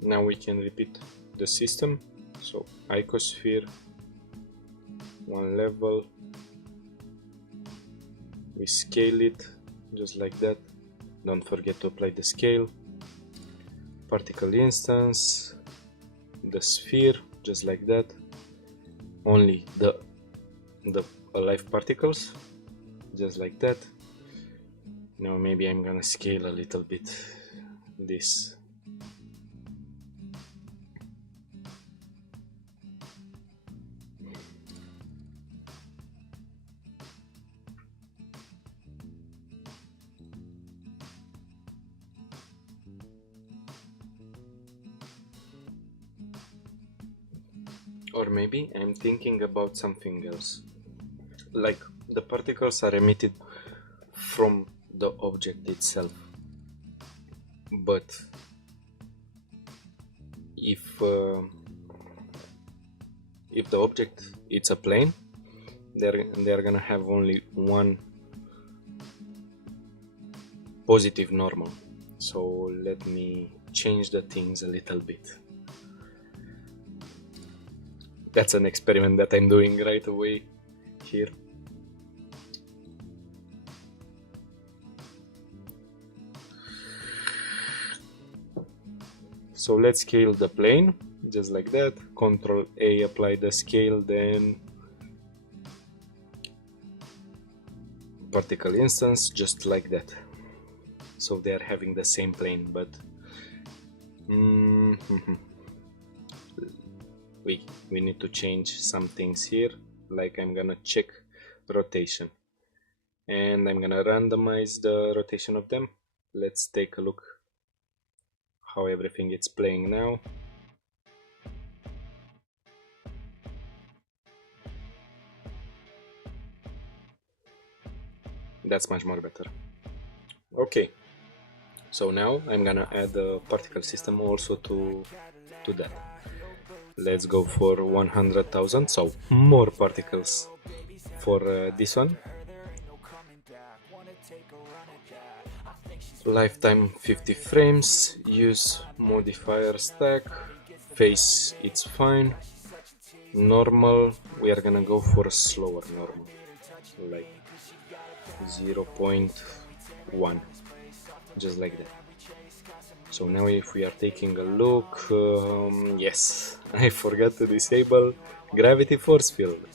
Now we can repeat the system. So icosphere, 1 level, we scale it just like that. Don't forget to apply the scale. Particle instance, the sphere, just like that. Only the alive particles, just like that. Now maybe I'm gonna scale a little bit this. Or maybe I'm thinking about something else. Like the particles are emitted from the object itself. But if the object it's a plane, they're gonna have only one positive normal. So let me change the things a little bit. That's an experiment that I'm doing right away here. So let's scale the plane just like that. Control A, apply the scale, then particle instance, just like that. So they are having the same plane, but we need to change some things here. Like I'm gonna check rotation, and I'm gonna randomize the rotation of them. Let's take a look how everything is playing now. That's much more better. Okay, so now I'm gonna add the particle system also to that. Let's go for 100,000, so more particles for this one. Lifetime 50 frames, use modifier stack, face it's fine, normal, we are gonna go for a slower normal, like 0.1, just like that. So now if we are taking a look, yes, I forgot to disable gravity force field.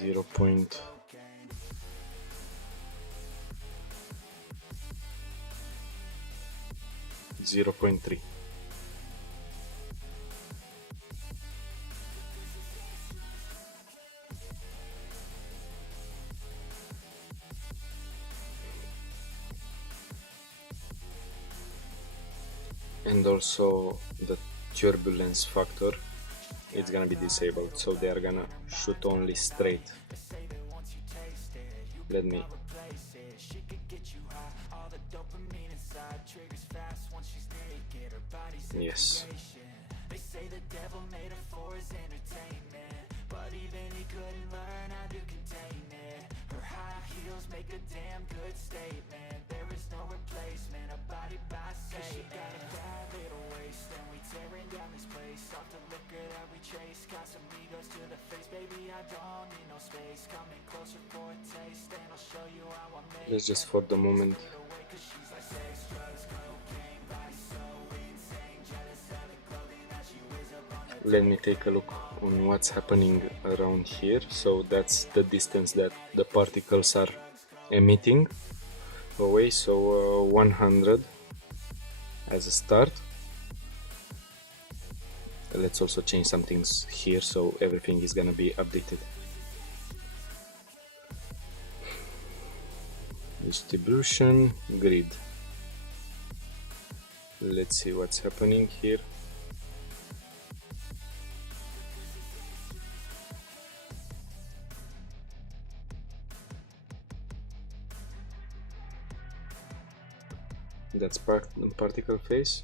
Zero point 0.3. And also the turbulence factor, it's gonna be disabled, so they are gonna shoot only straight. Let me yes. Let's just for the moment let me take a look on what's happening around here. So that's the distance that the particles are emitting away, so 100 as a start. Let's also change some things here so everything is gonna be updated. Distribution grid. Let's see what's happening here. That's particle phase.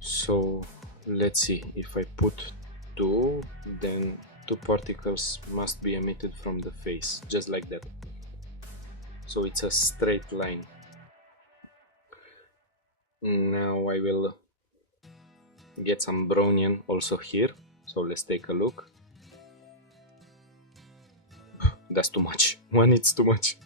So let's see, if I put 2, then 2 particles must be emitted from the face, just like that. So it's a straight line. Now I will get some Brownian also here, so let's take a look. That's too much. One, it's too much.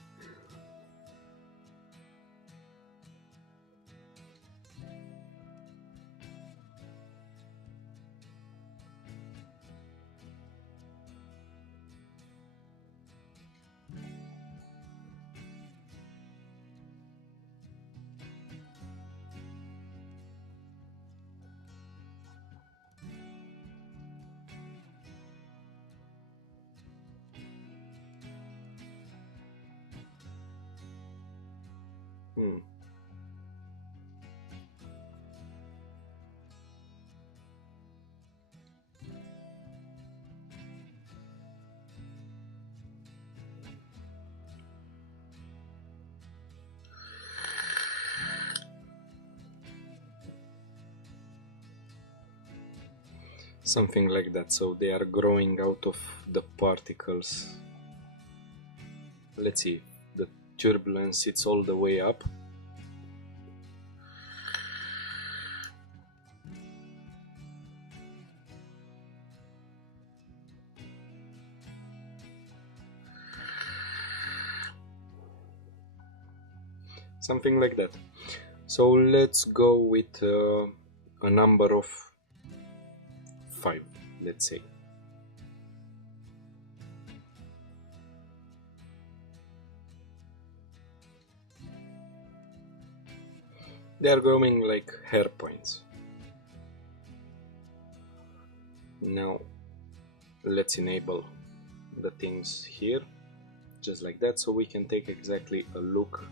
Something like that, so they are growing out of the particles. Let's see, the turbulence, it's all the way up. Something like that. So let's go with a number of 5, let's say. They are growing like hair points. Now let's enable the things here, just like that, so we can take exactly a look.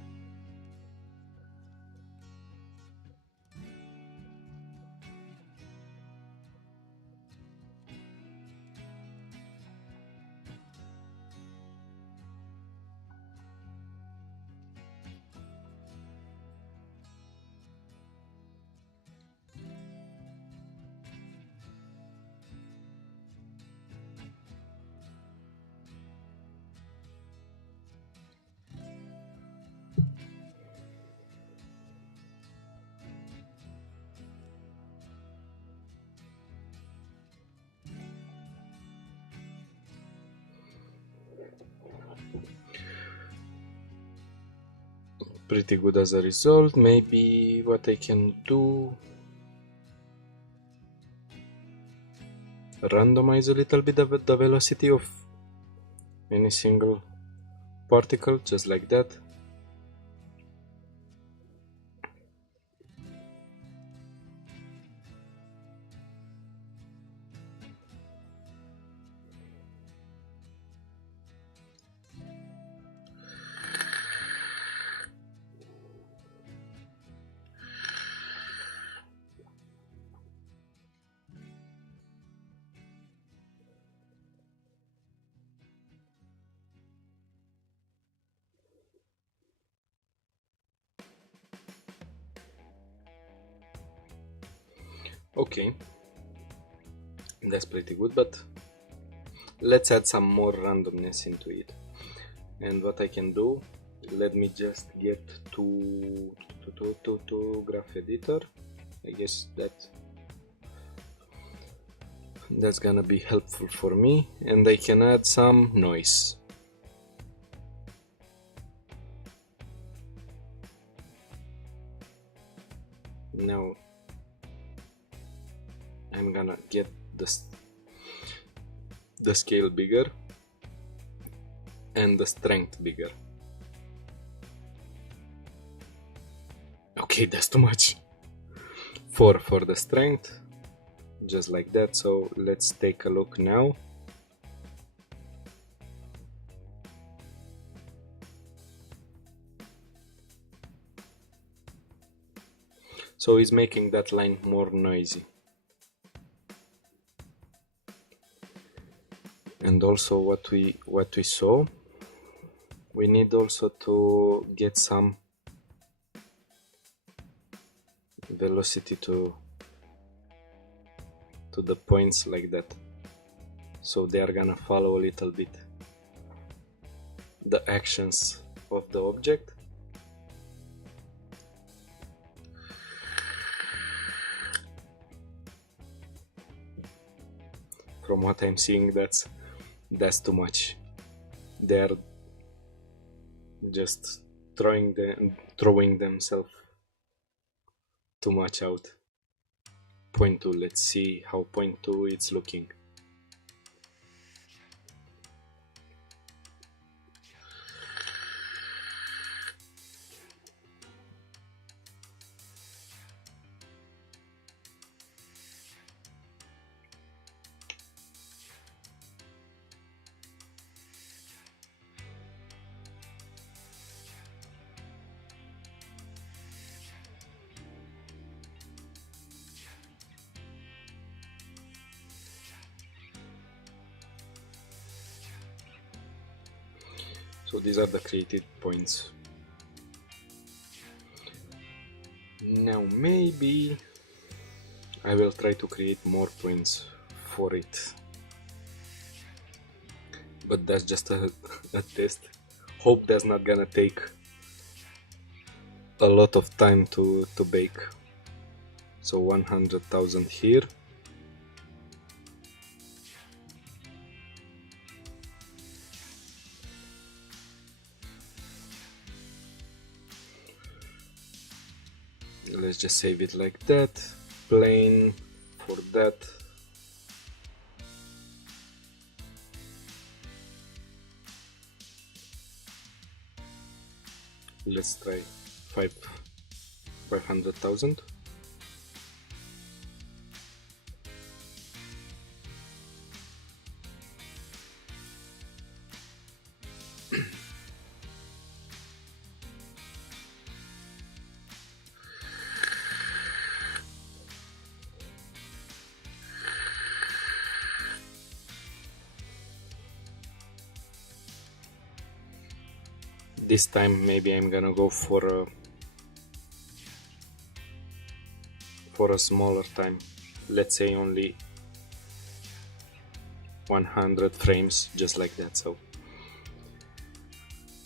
Pretty good as a result. Maybe what I can do, randomize a little bit of the velocity of any single particle, just like that. Okay, that's pretty good, but let's add some more randomness into it. And what I can do, let me just get to graph editor. I guess that's gonna be helpful for me, and I can add some noise. Now I'm gonna get the scale bigger and the strength bigger. Okay, that's too much. 4 for the strength, just like that. So let's take a look now. So it's making that line more noisy. And also what we saw, we need also to get some velocity to the points like that, so they are gonna follow a little bit the actions of the object. From what I'm seeing, that's too much. They're just throwing themselves too much out. Point 2, let's see how point 2 it's looking. So these are the created points. Now maybe I will try to create more points for it, but that's just a test. Hope that's not gonna take a lot of time to bake. So 100,000 here. Let's just save it like that. Plain for that. Let's try 500,000. This time maybe I'm gonna go for a smaller time. Let's say only 100 frames, just like that. So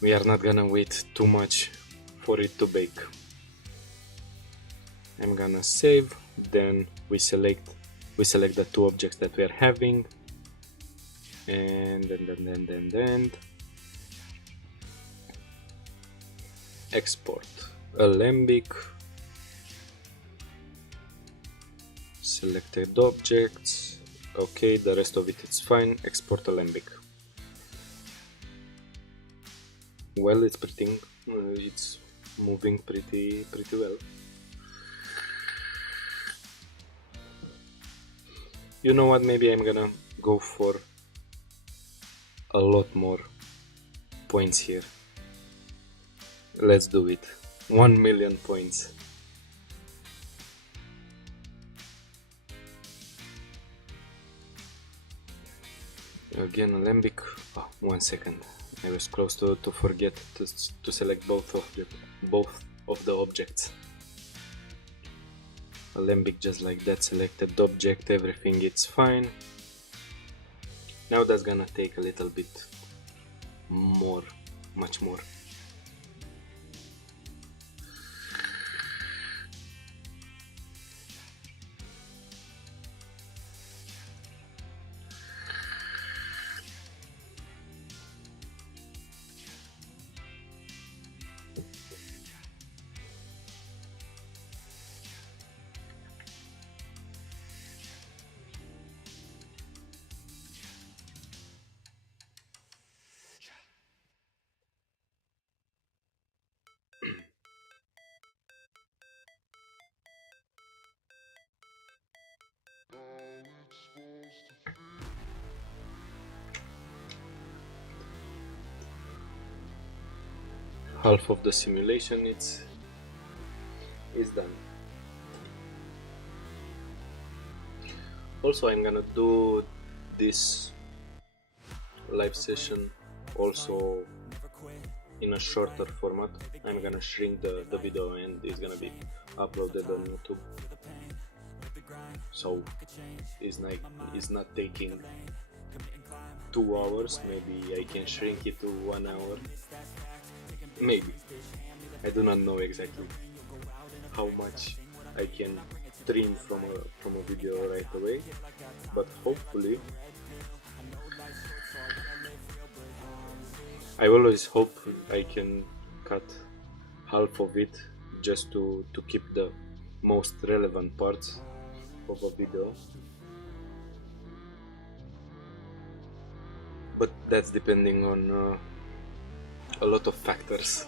we are not gonna wait too much for it to bake. I'm gonna save, then we select the two objects that we are having, and then export alembic, selected objects. Okay, the rest of it is fine. Export alembic. Well, it's moving pretty well. You know what, maybe I'm gonna go for a lot more points here. Let's do it. 1 million points. Again, alembic. Oh, 1 second. I was close to forget to select both of the objects. Alembic, just like that. Selected object, everything it's fine. Now that's gonna take a little bit more, much more. Half of the simulation is done. Also, I'm gonna do this live session also in a shorter format. I'm gonna shrink the video and it's gonna be uploaded on YouTube. So it's not taking 2 hours. Maybe I can shrink it to 1 hour. Maybe. I do not know exactly how much I can trim from a video right away, but hopefully I always hope I can cut half of it just to keep the most relevant parts of a video, but that's depending on a lot of factors.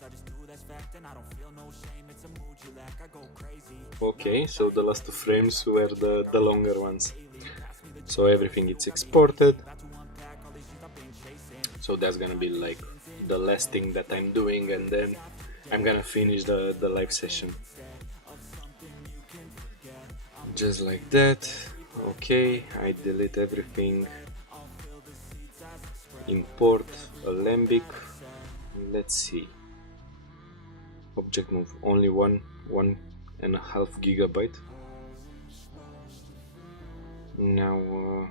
I just do that's fact and I don't feel no shame. It's a mood you lack, I go crazy. Okay, so the last two frames were the longer ones. So everything is exported. So that's gonna be like the last thing that I'm doing, and then I'm gonna finish the live session. Just like that. Okay, I delete everything. Import Alembic. Let's see. Object move only 1.5 gigabyte. Now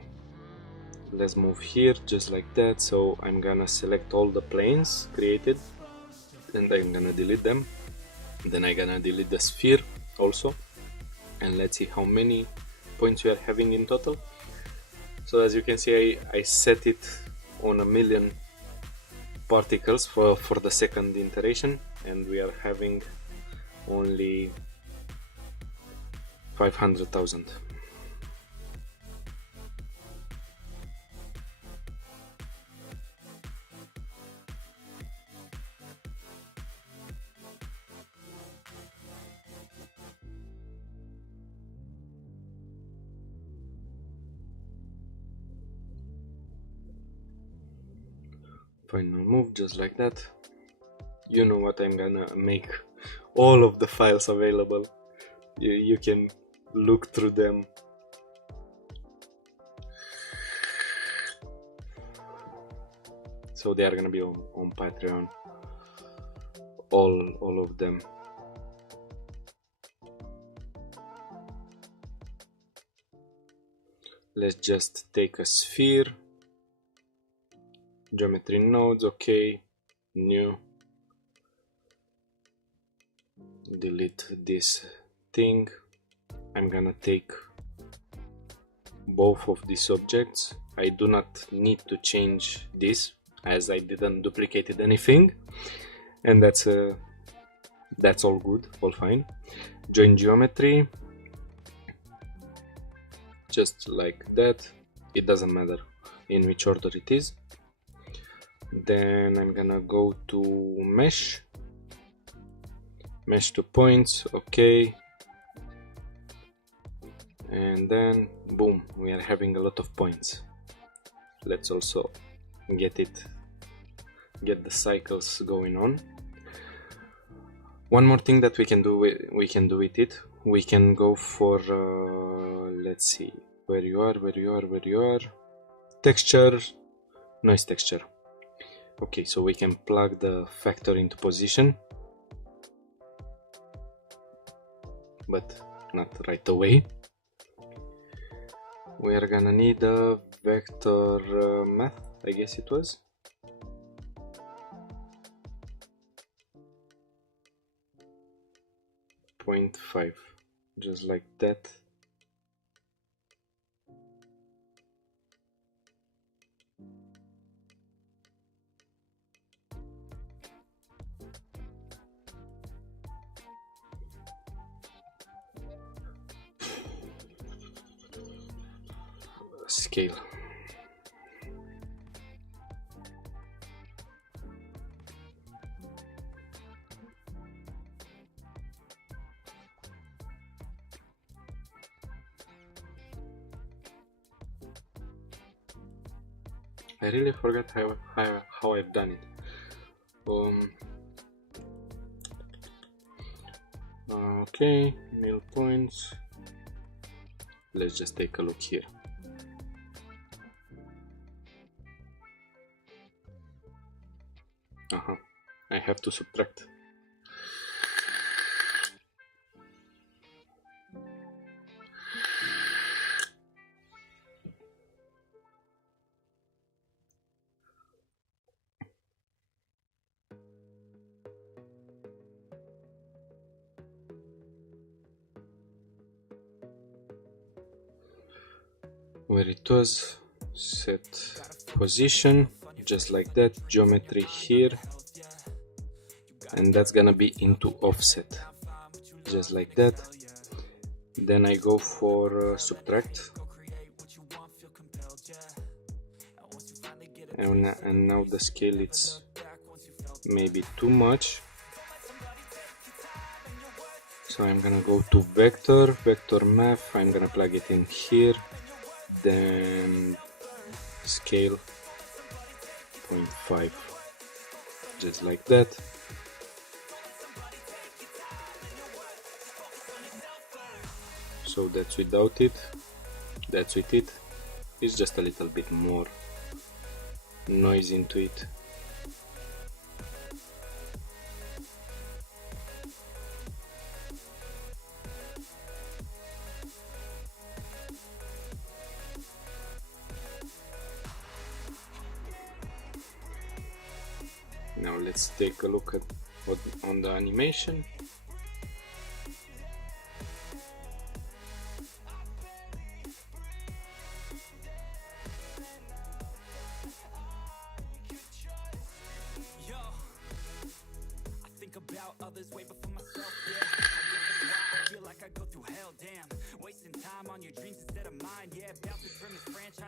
let's move here just like that. So I'm gonna select all the planes created and I'm gonna delete them. Then I'm gonna delete the sphere also, and let's see how many points we are having in total. So as you can see, I set it on 1,000,000 particles for the second iteration, and we are having only 500,000. Final move just like that. You know what, I'm gonna make all of the files available. You can look through them. So they are gonna be on Patreon, all of them. Let's just take a sphere, geometry nodes, okay, new, delete this thing. I'm gonna take both of these objects. I do not need to change this as I didn't duplicate anything, and that's all good, all fine. Join geometry, just like that. It doesn't matter in which order it is. Then I'm gonna go to mesh 2 points, okay, and then boom, we are having a lot of points. Let's also get the cycles going on. One more thing that we can do with it, we can go for let's see, where you are, texture, noise texture. Okay, so we can plug the factor into position, but not right away. We are gonna need a vector math, I guess it was. .5, just like that. Scale. I really forgot how I've done it. Okay, nil points. Let's just take a look here. I have to subtract. Where it was, set position, just like that, geometry here, and that's gonna be into offset, just like that. Then I go for subtract, and now the scale, it's maybe too much, So I'm gonna go to vector math, I'm gonna plug it in here, then scale 0.5, just like that. So that's without it, that's with it. It's just a little bit more noise into it. Now let's take a look at what on the animation.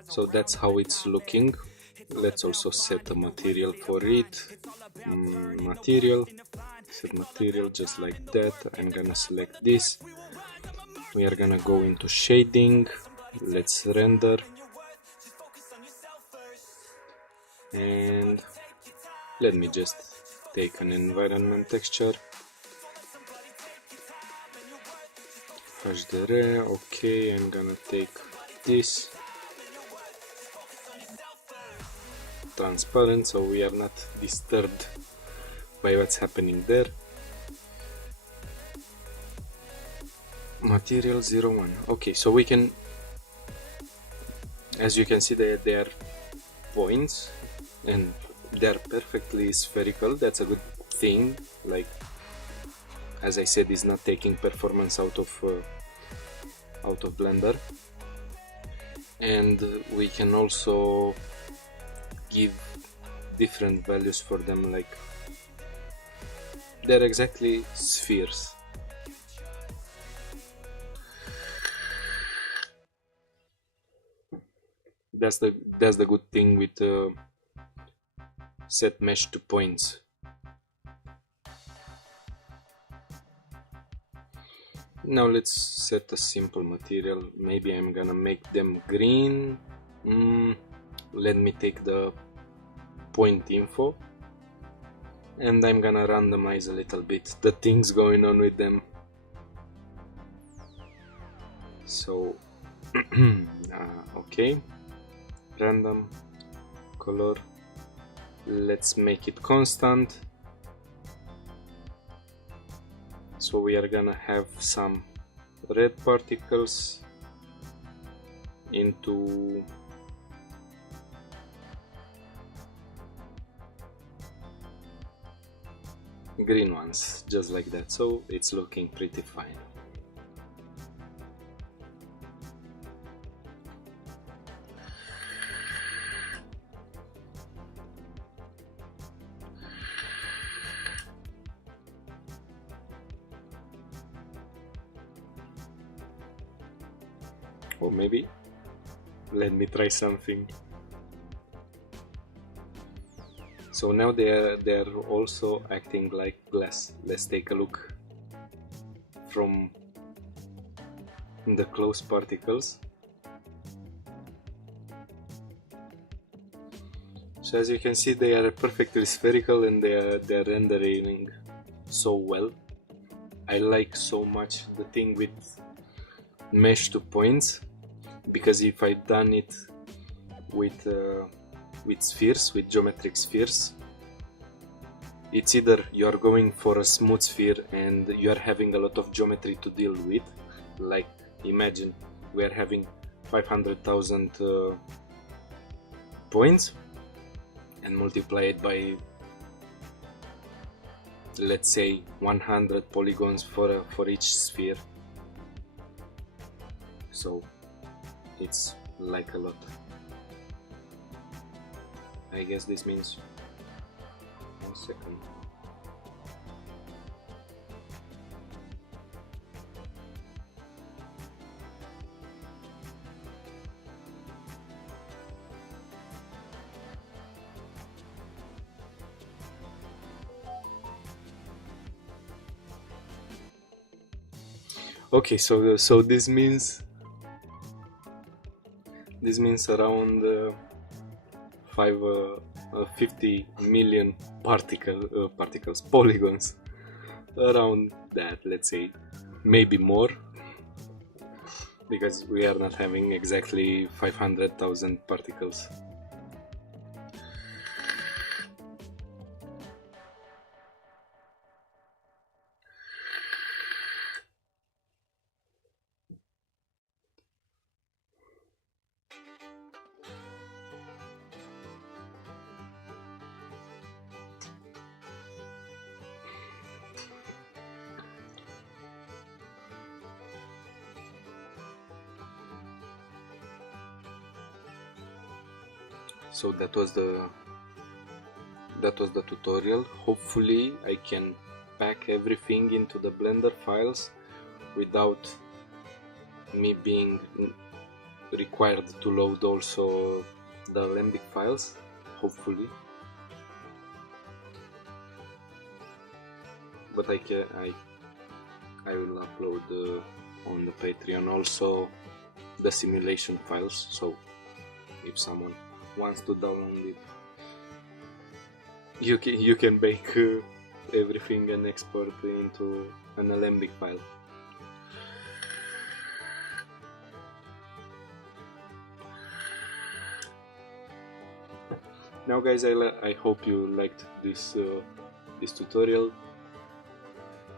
So that's how it's looking. Let's also set a material for it. Material, set material just like that. I'm gonna select this. We are gonna go into shading. Let's render. And let me just take an environment texture. HDR, okay, I'm gonna take this. Transparent, so we are not disturbed by what's happening there. Material 01. Okay, so we can, as you can see, there are points and they're perfectly spherical. That's a good thing. Like, as I said, it's not taking performance out of Blender. And we can also give different values for them, like they're exactly spheres. That's the good thing with set mesh to points. Now let's set a simple material. Maybe I'm gonna make them green. Let me take the point info and I'm gonna randomize a little bit the things going on with them. So okay, random color, let's make it constant. So we are gonna have some red particles into green ones, just like that. So it's looking pretty fine. Or maybe let me try something. So now they're also acting like glass. Let's take a look from the close particles. So as you can see, they are perfectly spherical and they're rendering so well. I like so much the thing with mesh to points, because if I'd done it with spheres, with geometric spheres, it's either you are going for a smooth sphere and you are having a lot of geometry to deal with. Like, imagine we are having 500,000 points and multiply it by, let's say, 100 polygons for each sphere. So it's like a lot. I guess this means 1 second. Okay, so this means around 50 million particles, polygons, around that, let's say, maybe more, because we are not having exactly 500,000 particles. So that was the tutorial. Hopefully I can pack everything into the Blender files without me being required to load also the Alembic files, hopefully. But I will upload on the Patreon also the simulation files, so if someone wants to download it, you can bake everything and export into an Alembic file. Now guys, I hope you liked this tutorial.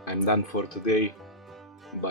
I'm done for today. Bye.